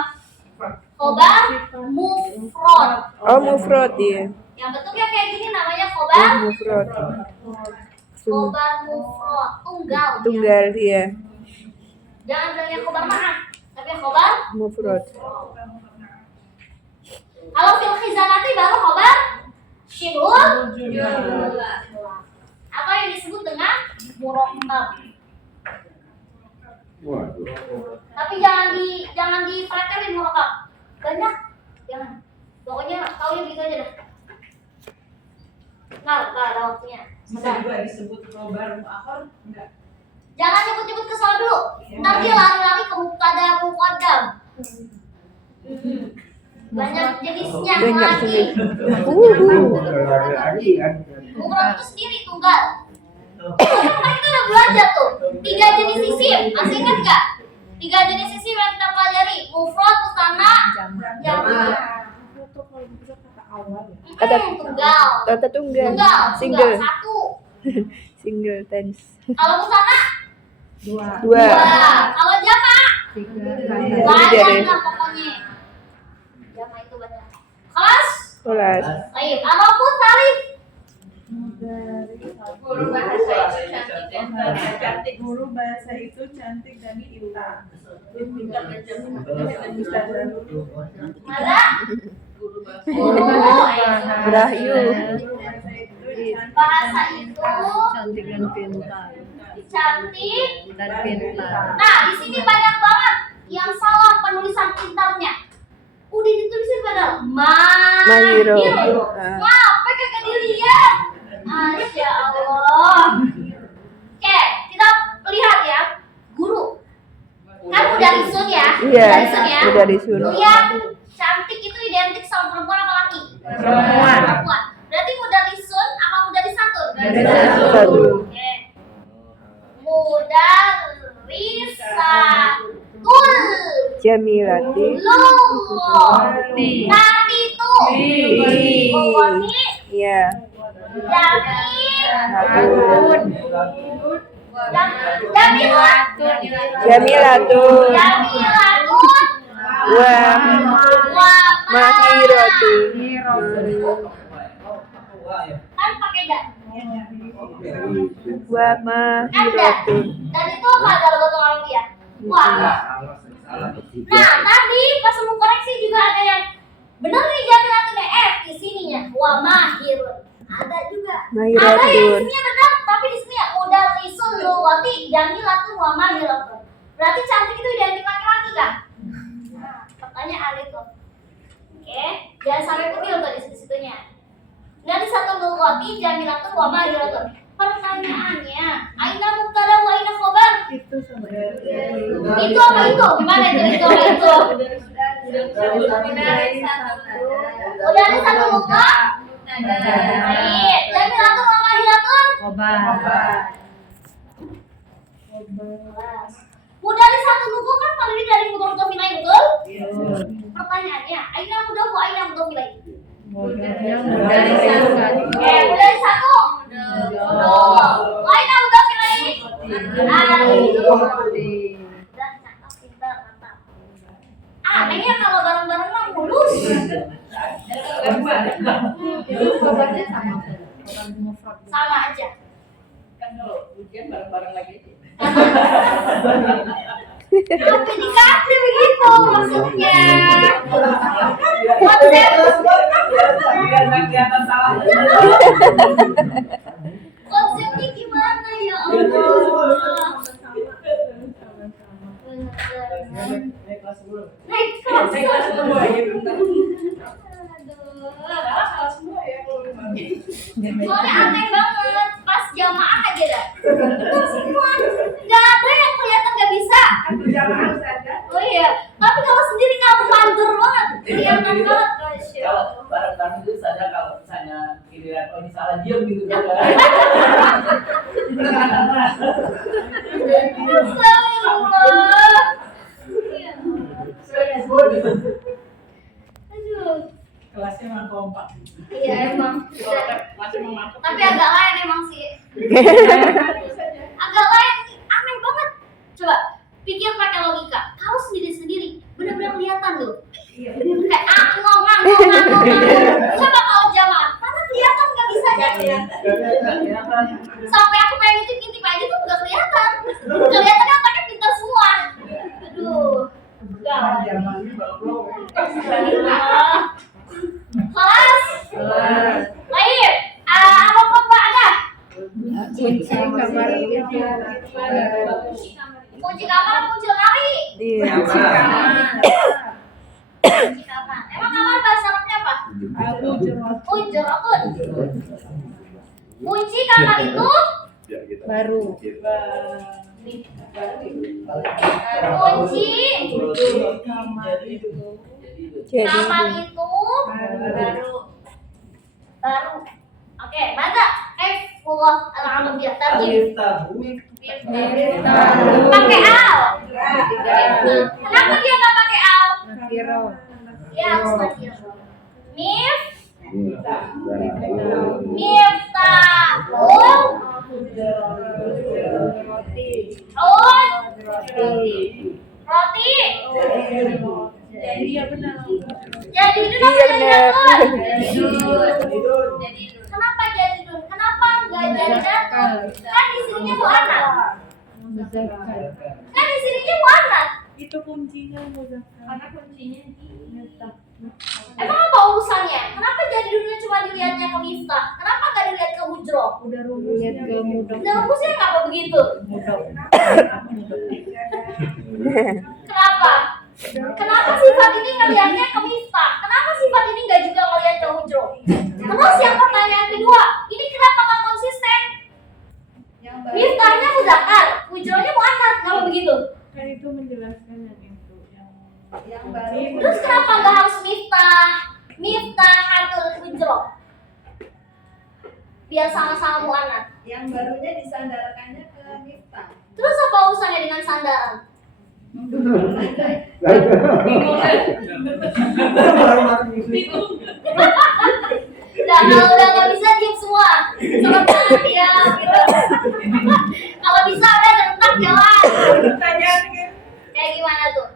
Khobar mufrad. Oh, mufrad ya. Yang bentuknya kayak gini namanya khobar Mufrad. khobar mufrad, tunggal. Tunggal dia. Jangan bilangnya khobar ma'ah, tapi khobar. Mufrad. Kalau fil khizanati baru khobar syibhul apa yang disebut dengan murakkab. Waduh. Tapi jangan dipraktekin murakkab. Banyak. Jangan. Pokoknya taunya begitu aja dah. Nggak ada waktunya. Bisa juga disebut khobar muakhar enggak? Jangan nyebut-nyebut ke soal dulu. Ntar dia lari-lari ke mubtada muqaddam. Banyak jenisnya Banyak lagi. jenis. Lari-lari kan. Mufrad itu sendiri tunggal. Soalnya kemarin kita udah belajar tuh 3 jenis isim. Masih ingat nggak? 3 jenis isim yang kita pelajari. Mufrad, musanna, jamak. Tunggal. Kata tunggal. Tunggal Single. satu. Single tense. Kalau musanna Dua. Kalau jamak Jadi banyak lah pokoknya. Jamak itu banyak. Kelas? kelas. Baik. Apapun tarif. Guru bahasa itu cantik. Guru bahasa itu cantik dan pintar. Ada? Guru bahasa. Guru. Berayu. Bahasa itu Cantik dan pintar. cantik. Dan pintar. Nah, di sini banyak banget yang salah penulisan pintarnya. Udah ditulisin padahal Mahiro. Apa kagak dilihat? Masya Allah. Oke, kita lihat ya. Guru. Kan udah risun ya? Iya, Udah risun ya? udah risun. Lihat, cantik itu identik sama perempuan apa laki? Perempuan. Berarti mudah risun apa mudah disantun? Satu. Oke. Mudah risatul. Jamilati. Nanti tuh. Pokoknya Iya. Jamil. Jamilatun. Jamilatun. Jamilatun. Wa mahiratu. Kan pakai dan. Wa mahiratu. Dan itu apa dalam gotong Arabia? Wah. Nah, tadi pas mau koreksi juga ada yang bener nih jamilatun di sininya. Wa mahirun. Ada juga. Ada yang Mahiratun. isinya benar, tapi di sini udah risul luwati jamilatun wa mahiratun. Berarti cantik itu identik laki-laki kan? Nah, pertanyaan itu. Oke, jangan sampai kecil tuh di situnya. Dari satu luwati jamilatun wa mahiratun. Pertanyaannya, aina mubtada wa aina khobar? Itu apa itu? Gimana itu apa itu? Udah ada satu lupa? Baik, jamilatun wa mahiratun? Mudari satu lugu kan terdiri dari mudhaf ilaih, betul? Pertanyaannya, aina mudhaf wa aina mudhaf ilaih? Mudari satu. Wa aina mudhaf ilaih? Udah cakap, pintar, mantap. Anehnya kalau bareng-bareng mah mulus. Khobarnya sama. Sama aja. Kan kalau ujian bareng-bareng lagi. Tapi dikasih begitu maksudnya. Konsep konsepnya gimana ya Allah? Naik kelas. Soalnya aneh banget pas jamaah aja dah. Benar semua. Gak ada yang kelihatan gak bisa. Oh iya. Tapi kalau sendiri kamu mager banget. Kelihatan banget. Masya Kalau Allah. bareng-bareng itu saja kalau misalnya giliran oh ini salah diam gitu kan. Astagfirullah. Iya. kompak. Iya emang. Masih memakai. Tapi agak lain emang sih. Agak lain, aneh banget. Coba pikir pakai logika. Kalau sendiri-sendiri, benar-benar kelihatan loh. Kayak ngomong. Coba kalau jamaah, mana kelihatan nggak bisa nyanyi. Sampai aku pengen ngintip-ngintip aja tuh nggak kelihatan. Kelihatannya otaknya pintar semua. Aduh. Gawat. Kelas. Baik. Apa Mbak ada? Kunci kamar Kunci kamar, kunci lemari. Iya. Kunci kamar. Emang kamar bahasa Arabnya apa? Hujuratun. Kunci kamar itu Baru. kunci Jadi kamar itu baru. Oke, baca. Kaifullah al-Arabiyah tarjim. Pakai al. Kenapa dia nggak pakai al? Ya harus pakai al. Mif, miftahul, roti. Jadi dun apa jadi datun? Kenapa jadi dun? Kenapa nggak jadi datun? Kan di sininya muannats. Kan di sininya muannats. Itu kuncinya muzakkar. Karena kuncinya di Emang apa urusannya? Kenapa jadi dunnya cuma dilihatnya ke miftah? Kenapa nggak dilihat ke hujroh? Udah rumusnya ke mudah. Nah, rumusnya kenapa begitu? Kenapa? Kenapa sifat ini ngelihatnya ke miftah? Kenapa sifat ini nggak juga ngelihat ke hujroh? Terus yang pertanyaan kedua, ini kenapa nggak konsisten? yang baru. Miftahnya muzakkar, hujrohnya muannats, kenapa begitu? Kan itu menjelaskan yang itu Yang baru. Terus kenapa nggak harus miftah? Miftahatul hujroh. Biar sama-sama muannats. Yang barunya disandarkannya ke miftah. Terus apa urusannya dengan sandaran? Dan kalau udah nggak bisa diem semua, sebentar ya. Gitu. Kalau bisa udah sebentar jalan. Kayak gimana tuh?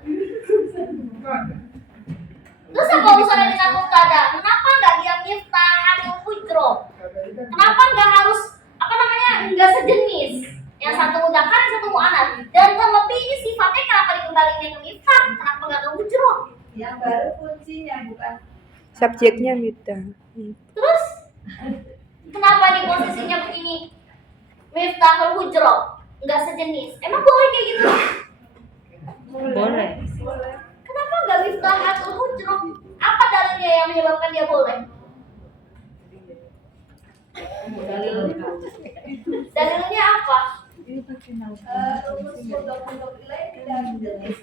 Terus apa urusannya dengan mubtada? Kenapa nggak dia miftahatul hujroh? Kenapa nggak harus nggak sejenis? Yang satu mudzakkar, yang satu muannats. Dan terlebih ini sifatnya kenapa dikembalikan ke miftah? Kenapa nggak ke hujroh? Yang baru kuncinya bukan. subjeknya Mita. Terus kenapa di posisinya begini? Miftahul hujroh, nggak sejenis. Emang boleh kayak gitu? boleh. Kenapa nggak miftahatul hujroh? Apa dalilnya yang menyebabkan dia boleh? Dalilnya apa? Rumus mudhof ilaih tidak jenis.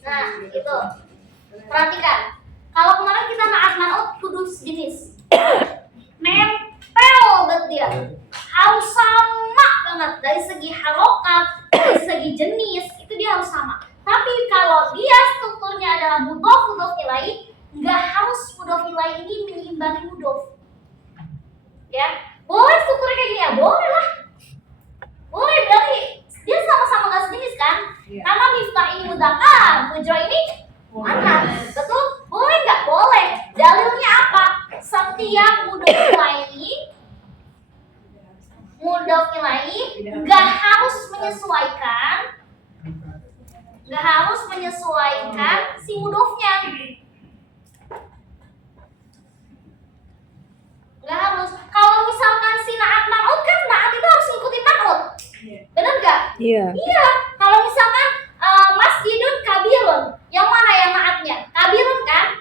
Nah, itu. Perhatikan. Kalau kemarin kita naat man'ut kudu sejenis. Nempel banget dia. Harus sama banget dari segi harokat, dari segi jenis, itu dia harus sama. Tapi kalau dia strukturnya adalah mudhof ilaih, nggak harus mudhof ilaih ini menyeimbangi mudhof. Ya, boleh strukturnya kayak gini ya, boleh lah. Boleh, berarti dia sama-sama nggak sejenis kan? Karena miftah ini mudzakkar, hujroh ini muannats. Betul? Boleh nggak? Boleh. Dalilnya apa? Setiap mudhof ilaih nggak harus menyesuaikan si mudhofnya. Nggak harus. Kalau misalkan si naat man'ut kan naat itu harus ngikutin man'ut. Bener nggak? Iya. Iya. Kalau misalkan masjidun kabirun, yang mana yang naatnya? Kabirun kan?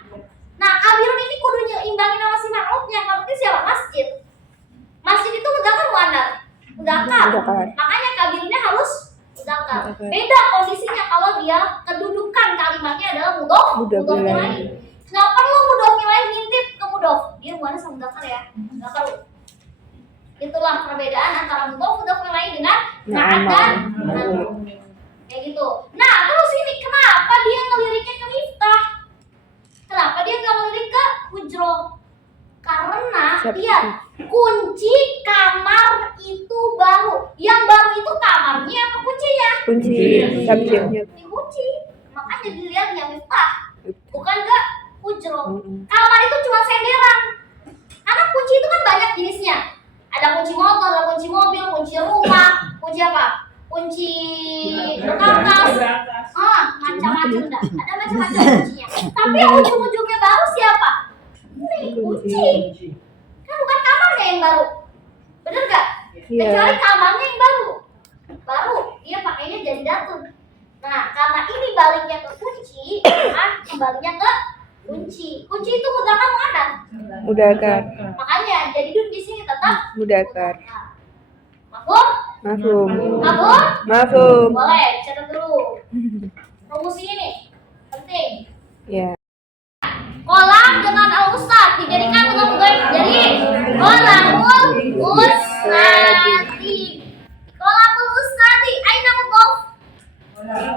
Nah, kabirun ini kudu nyimbangin sama si man'utnya. Man'utnya siapa? Masjid. Masjid itu mudzakkar muannats. Mudzakkar. Makanya kabirunnya harus mudzakkar. Beda kondisinya kalau dia kedudukan kalimatnya adalah mudhof ilaih. Nggak perlu mudhof ilaih ngintip ke mudhof. Dia muannats sama mudzakkar ya. Nggak perlu. Itulah perbedaan antara mudhof ilaih dengan naat dan man'ut. Kayak gitu. Nah, terus ini kenapa dia ngeliriknya ke miftah? Kenapa dia nggak ngelirik ke hujroh? Perhatian, kunci kamar itu baru. Yang baru itu kamarnya apa kuncinya? Kunci subjeknya. Dikunci. Makanya dilihatnya Miftah. Bukan gak hujroh. Mm-mm. Kamar itu cuma senderan. Karena kunci itu kan banyak jenisnya. Ada kunci motor, ada kunci mobil, kunci rumah, kunci apa? Kunci berkas. Macam-macam dah. Ada macam-macam kuncinya. Tapi yang ujung-ujungnya baru siapa? Ini kunci. Kan bukan kamarnya yang baru. Bener gak? Iya. Kecuali kamarnya yang baru. Baru dia pakainya jadi datun. Nah, karena ini baliknya ke kunci, kembalinya ke kunci. Kunci itu mudzakkar muannats. Mudzakkar. Makanya jadi dun di sini tetap Mudzakkar. Mafhum? Mafhum. Mafhum? Mafhum. Boleh, catat dulu. Rumus ini penting. Ya. Kolam dengan al-ustad dijadikan untuk jadi kolamul ustadi. Kolamul ustadi aina mudhaf?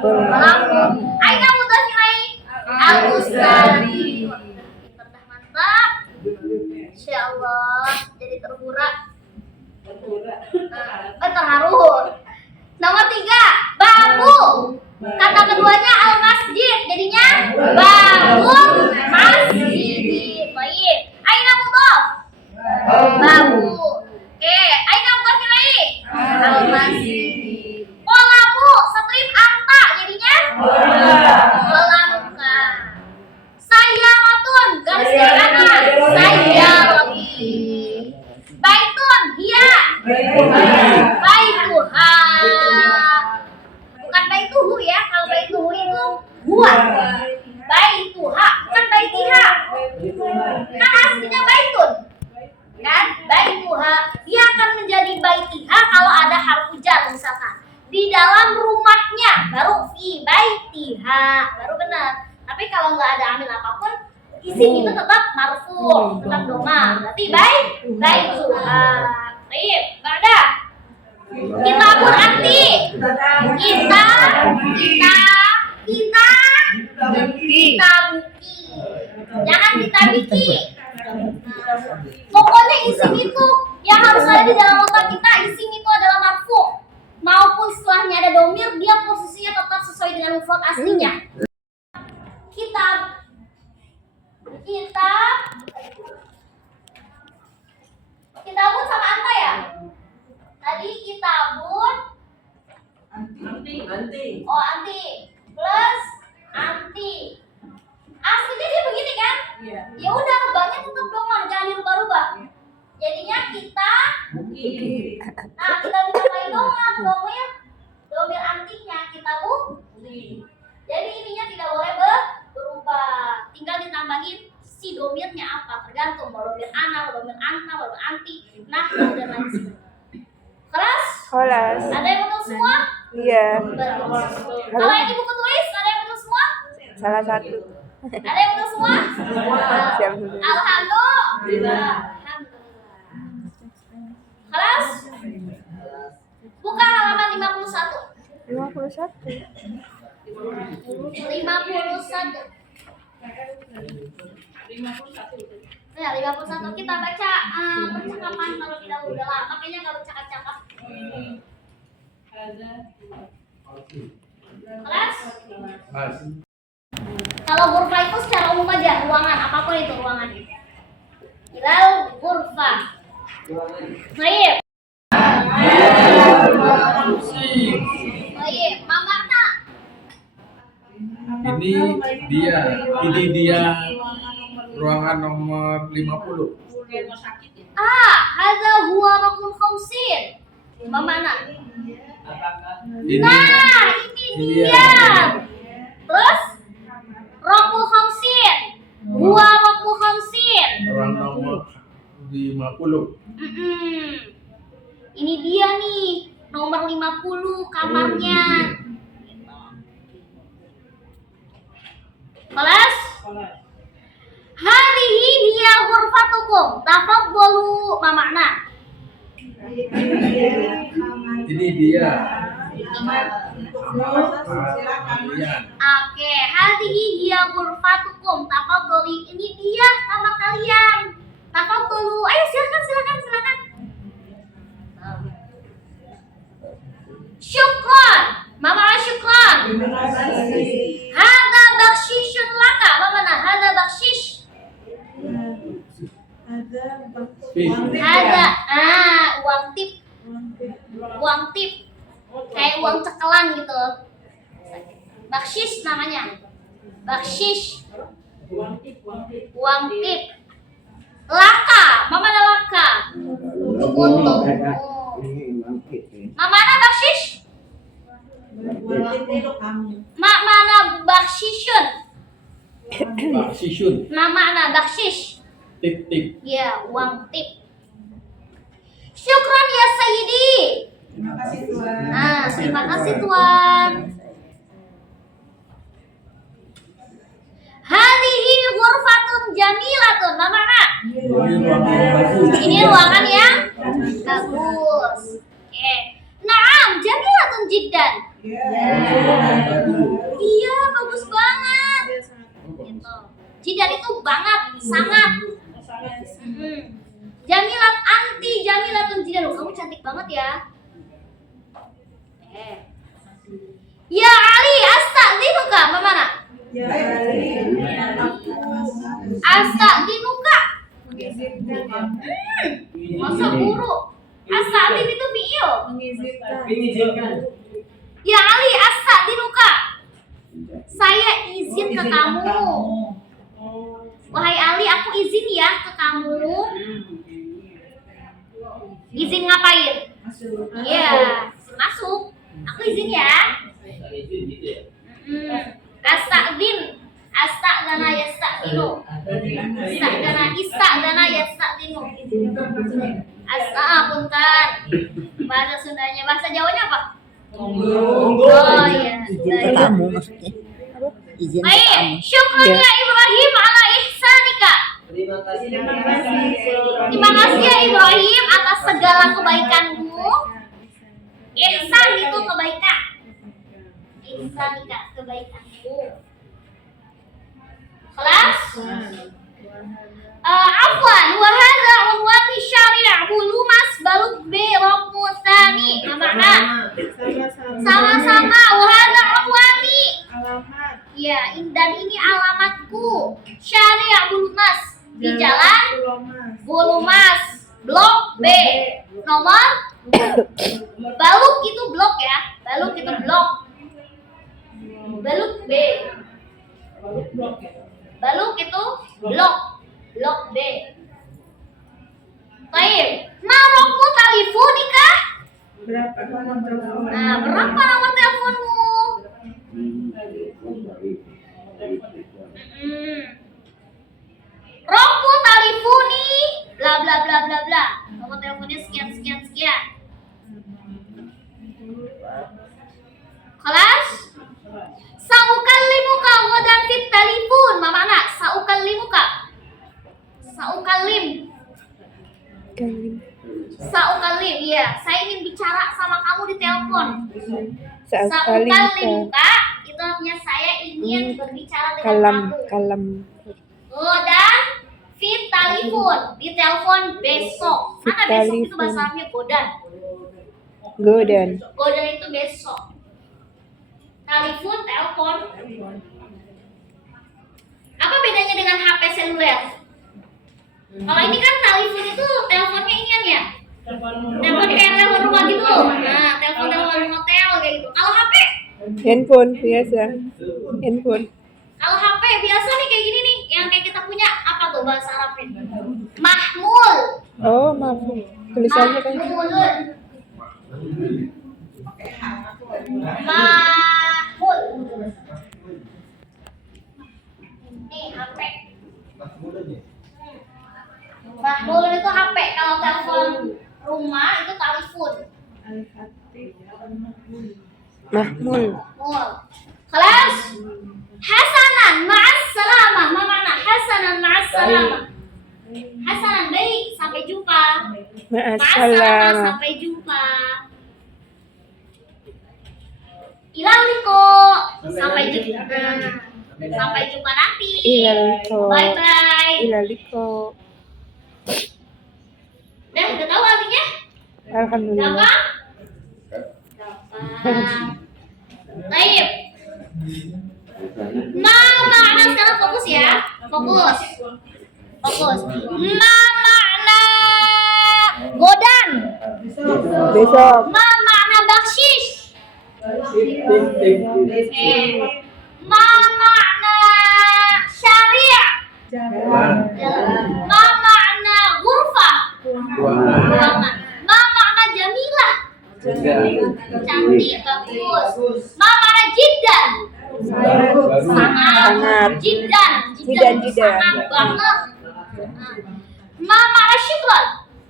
Kolamul aina mudhaf ilaihi? Al-ustadi. Mantap. Insyaallah jadi terhura. Terharu. Nomor 3, bambu. Kata keduanya al-masjid, jadinya babul masjid. Baik. Aina mudhaf? Bambu. Oke, aina mudhaf ilaihi? Al-masjid. Kolamu, strip anta, jadinya kolamuka. Sayyaratun, garis ke kanan. Sayyarati. Baitun, hiya. Baituha. Bukan baituhu ya, kalau baituhu itu huwa. Baituha, bukan baitiha. Kan aslinya baitun. Kan? Baituha. Dia akan menjadi baitiha kalau ada harfu jar misalkan. Di dalam rumahnya baru fi baitiha, baru benar. Tapi kalau nggak ada amil apapun, isim itu tetap marfu, tetap doma. Berarti baituha. Baik, ada. Kita pun anti. Kita buki. Jangan kita biki. Pokoknya isim itu yang harus ada di dalam otak kita, isim itu adalah marfu. Maupun setelahnya ada domir, dia posisinya tetap sesuai dengan mufrad aslinya. Kitabun sama anta ya? Tadi kitabun Anti. oh anti plus anti. Aslinya dia begini kan? Iya. Ya udah, banyak tetap doma, jangan dirubah-rubah. Jadinya kita. Nah, kita ditambahin domir antinya kita bukti. Jadi ininya tidak boleh berubah. Tinggal ditambahin si domirnya apa, tergantung mau domir ana, mau domir anta, mau domir anti, nah dan lain sebagainya. Kelas? Kelas. Ada yang betul semua? Iya. Betul. Kalau yang di buku tulis ada yang betul semua? Salah satu. Ada yang betul semua? Siap dulu. Alhamdulillah. Kelas? Buka halaman 51. 51. 51. Ya, 51 kita baca percakapan kalau kita udah lama kayaknya nggak bercakap-cakap. Kelas? Kalau ghurfa itu secara umum aja, ruangan, apapun itu ruangan. Ilal ghurfa. Baik. Baik, Mama nak. Ini dia ruangan nomor 50. Hadza huwa raqum khamsin. Mama nak. Ini Nah, ini dia. Terus raqum khamsin. Huwa raqum khamsin. ruang nomor 50. Ini dia nih, nomor 50 kamarnya. Kelas? Hadhihi hiya ghurfatukum. Tafadhalu, ma makna? Ini dia. Oke, hadhihi hiya ghurfatukum. Tafadhali, ini dia kamar kalian. Tafadhalu, ayo silahkan Tip. Ada uang tip. Uang tip. Kayak uang cekelan gitu. Baksis namanya. Baksis. Uang tip. Laka, mama ada laka. Untuk. Ini uang tip. Mama ada baksis? Mana baksisun? Sisun. Mama ada baksis. Tip. Ya, uang tip. Syukran ya Sayyidi. Terima kasih Tuhan. Terima kasih Tuan. Hadihi ghurfatun jamilatun. Mama nak. Ini ruangan yang bagus. Oke. Naam, jamilatun jiddan. Iya, bagus banget. Gitu. Jiddan itu banget, sangat. Jamilat anti jamilatun jiddan. Kamu cantik banget ya. Ya Ali, astagfiruka, Mama nak. Astagfiruka. Masa guru? Astagfir itu fi'il. Mengizinkan. Ya Ali, astagfiruka. Saya izin ke kamu. Wahai Ali, aku izin ya ke kamu. Izin ngapain? Iya, masuk. Aku izin ya. Astagfir. Astagdana yastagfinu. Istagdana yastagfinu. Punten. Bahasa Sundanya, bahasa Jawanya apa? Oh iya. Ke kamu maksudnya. Apa? Izin ke Baik, kamu. syukran ya Ibrahim ala ihsanika. Terima kasih. Terima kasih ya Ibrahim atas segala kebaikanmu. Ihsan itu kebaikan. Ihsanika, kebaikanmu. Kelas? Afwan, wa hadha unwan syari' bulumas baluk bi raqmu tsani. Mana? Sama-sama, wa hadha unwani. Alamat. Ya, dan ini alamatku. Syari' bulumas di jalan Bulumas, blok B. Nomor Baluk itu blok ya. Baluk itu blok. Baluk B. Baluk itu blok. Blok B. Baik. Marokmu teleponika? Berapa nomor telepon? Nah, berapa nomor teleponmu? Rokmu telefoni bla bla bla bla bla. Nomor teleponnya sekian sekian sekian. Kelas? Saukallimuka ghadan fit telepon. Mama nak, saukallimuka. Saukallim. Saukallim, iya. Saya ingin bicara sama kamu di telepon. Saukallimuka itu artinya saya ingin berbicara dengan kamu. Kalam. Godan fit telepon, di telepon besok. Mana besok itu bahasa Arabnya godan. Godan. Godan itu besok. Telepon, telepon. Apa bedanya dengan HP seluler? Kalau ini kan telepon itu teleponnya inian ya. Telepon kayak telepon rumah gitu. Nah, telepon hotel kayak gitu. Kalau HP? Handphone biasa. Handphone. Kalau HP biasa nih kayak gini nih, yang kayak kita punya apa tuh bahasa Arabnya? Mahmul. Oh, maaf. Tulisannya kan. Mahmulun. Mahmul. Nih HP. Mahmulun itu HP. Kalau telepon rumah itu telepon. Mahmul. Kelas. Hasanan ma'as salamah. Ma makna hasanan ma'as salamah? Hasanan baik, sampai jumpa. Ma'as salamah, sampai jumpa. Ilal liqo, sampai jumpa. Sampai jumpa nanti. Ilal liqo. Bye bye. Ilal liqo. Udah tahu artinya? Alhamdulillah. Gampang? Gampang. Baik. Makna sekarang fokus ya. Fokus. Ma makna Godan. Besok. Ma makna bakshish. Ma makna syariah. Ma makna ghurfah. Ruangan. Ma makna jamilah. Cantik, bagus. Ma makna jiddan. Sangat. Jiddan. Jiddan. Sangat banget. Ma makna syukran.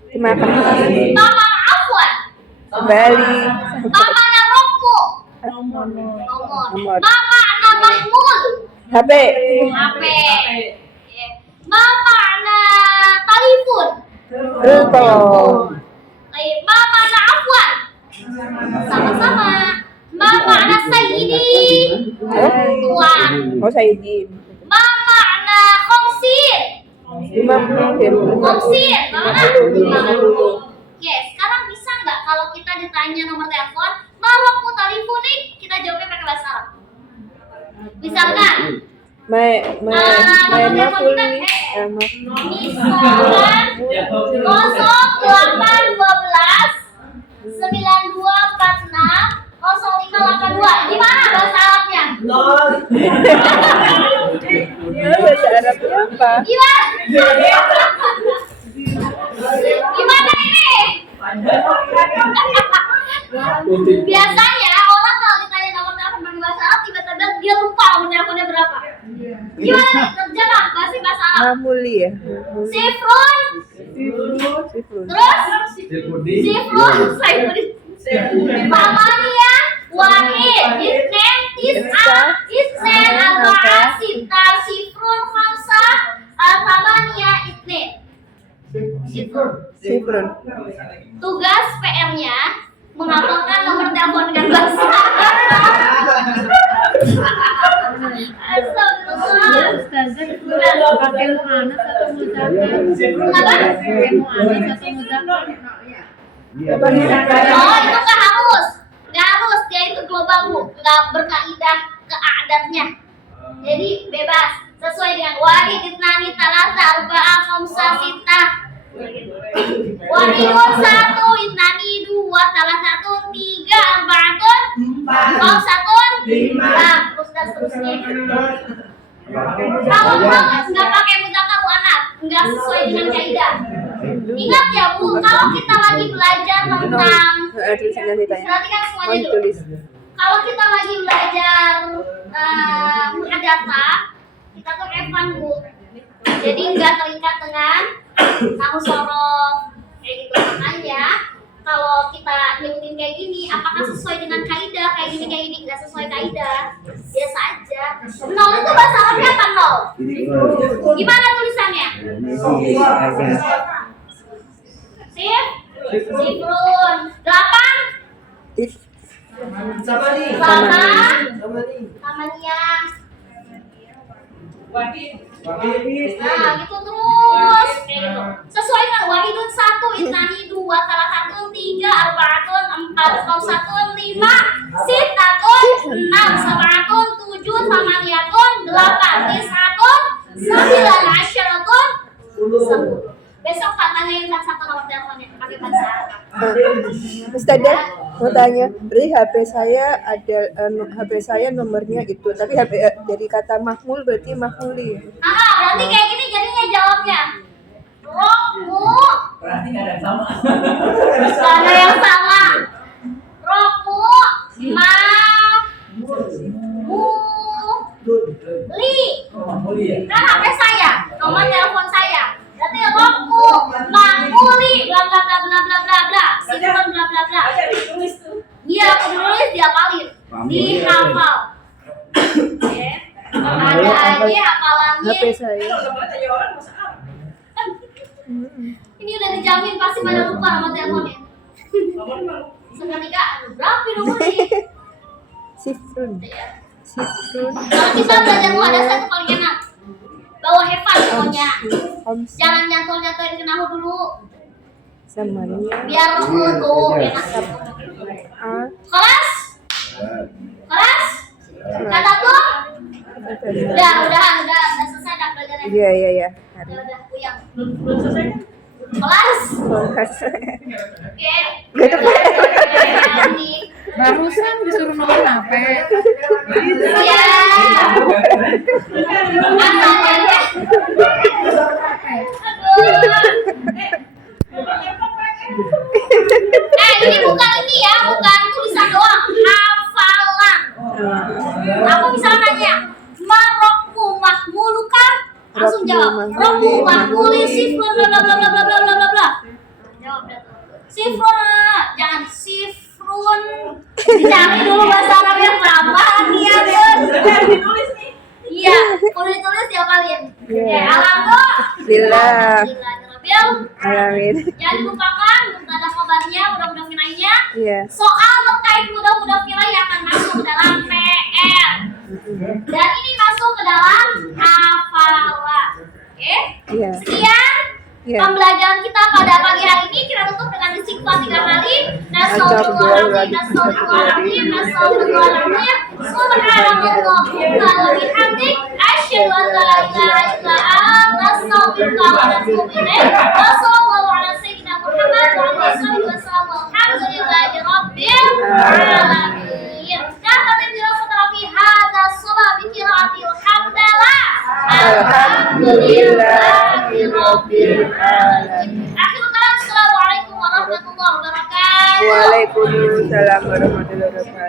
Terima kasih. Ma makna afwan. Kembali. Ma makna rokok. Nomor. Ma makna mahmud. HP. HP. Ma makna telepon. Telepon. Ma makna afwan. Sama-sama. Ma makna sayyidi. Tuan. Oh, saya izin. Ma makna khamsin. 50. Khamsin. Mana? Oke, sekarang bisa nggak kalau kita ditanya nomor telepon, marokmu teleponik, kita jawabnya pakai bahasa Arab. Misalkan, nomor telepon kita, misalkan 0812 9246 0582. Gimana bahasa Arabnya? Bahasa Arabnya apa? Gimana? Gimana ini? Biasanya orang kalau ditanya nomor telepon pakai bahasa Arab, tiba-tiba dia lupa nomor teleponnya berapa. Gimana? Terjemah bahasa Arab. Mahmuli ya. Sifrun. Terus? Sifrun. Tamania. Wahid. Itnen. Tis'ah. Isnen. Arba'ah. Sita. Sifrun. Khamsa. Tamania. Itnen. Sifrun. Tugas PR-nya menghafalkan nomor telepon dengan bahasa Astagfirullah. pakai mu'anas atau muzakkar? Pakai mu'anas atau muzakkar? Oh, itu nggak harus. Nggak harus, dia itu global, Bu. Nggak berkaidah ke adatnya. Jadi bebas, sesuai dengan wahid, itnani, talata, arba'ah, khamsa, sita. Wahidun 1, itnani 2, talathatun 3, arba'atun 4, khamsatun 5, terus dan seterusnya. Kalau nggak pakai muzakkar muannats, nggak sesuai dengan kaidah. Ingat ya, Bu, kalau kita lagi belajar tentang, Tulisannya ditanya. perhatikan semuanya Mau dulu. tulis. Kalau kita lagi belajar muhadatsah, kita tuh evan, Bu. Jadi nggak terikat dengan nahu sorof kayak gitu. Makanya kalau kita nyebutin kayak gini, apakah sesuai dengan kaidah kayak gini nggak sesuai kaidah, biasa aja. Nol itu bahasa Arabnya apa nol? Gimana tulisannya? Sif, sifrun. 8 sama namanya. Nah, gitu terus kayak gitu. Sesuai dengan wahidun 1, itnani 2, talathatun 3, arba'atun 4, khamsatun 5, sittatun 6, sab'atun 7, thamaniyatun 8, tis'atun 9, asyaratun 10. Besok Pak tanyain satu nomor teleponnya pakai bahasa Arab. Ustazah mau tanya, berarti HP saya nomornya itu, tapi HP dari kata mahmul berarti mahmuli. Berarti kayak gini jadinya jawabnya. Rokmu. Berarti nggak ada yang sama. Gak ada yang sama. Rokmu. Ma. Mu. Li. Kan HP saya, nomor telepon saya. Berarti rokmu. Manguli. Bla bla bla bla bla bla bla. Sifron bla bla bla. Iya, aku nulis dia hafalin. Dihafal. Oke. Ada aja hafalannya. HP saya. Ini udah dijamin pasti pada lupa nomor teleponnya. Seketika berapa nomornya? Sifrun. Kalau kita belajar muhadatsah itu paling enak. Bawa hefan pokoknya. Jangan nyantol-nyantolin ke nahu dulu. Samanya. Biar tuh enak. Kelas? Kelas? Kata tuh? Udah selesai dah belajarnya. Iya. Udah puyang. Kelas. Kelas. Oke. Gitu. Ini. Barusan disuruh nomor HP. Iya. Asalnya. Ini bukan ini ya, bukan tulisan doang, hafalan. Aku misalnya nanya, marokku mahmuluka, langsung jawab, rokku mahmuli sifrun bla bla bla bla bla bla bla bla bla. Jawab dah tuh. Sifrun, jangan sifrun. Dicari dulu bahasa Arabnya apa nih ya, Ditulis nih. Iya, kalau ditulis diapalin. Iya. Alhamdulillah. Alhamdulillah. Alamin. Jangan lupakan mubtada khobarnya, mudah-mudah nilainya. Iya. Soal terkait mudah-mudah nilai yang akan masuk ke dalam PR. Dan ini masuk ke dalam hafalan. Oke? Iya. Sekian Iya. pembelajaran kita pada pagi hari ini. Kita tutup dengan istighfar 3 kali. Nasallallahu nasallallahu nasallallahu subhanallah wa bihamdik asyhadu an la ilaha illa anta astaghfiruka wa atubu ilaik. Wa sallallahu ala sayyidina Muhammad wa ala alihi wasallam. Alhamdulillahi rabbil alamin. Dan kami dirasa fi hadza shalah bi qiraatil hamdalah. Alhamdulillahi rabbil alamin. Akhirul kalam. Assalamualaikum warahmatullahi wabarakatuh. Waalaikumsalam warahmatullahi wabarakatuh.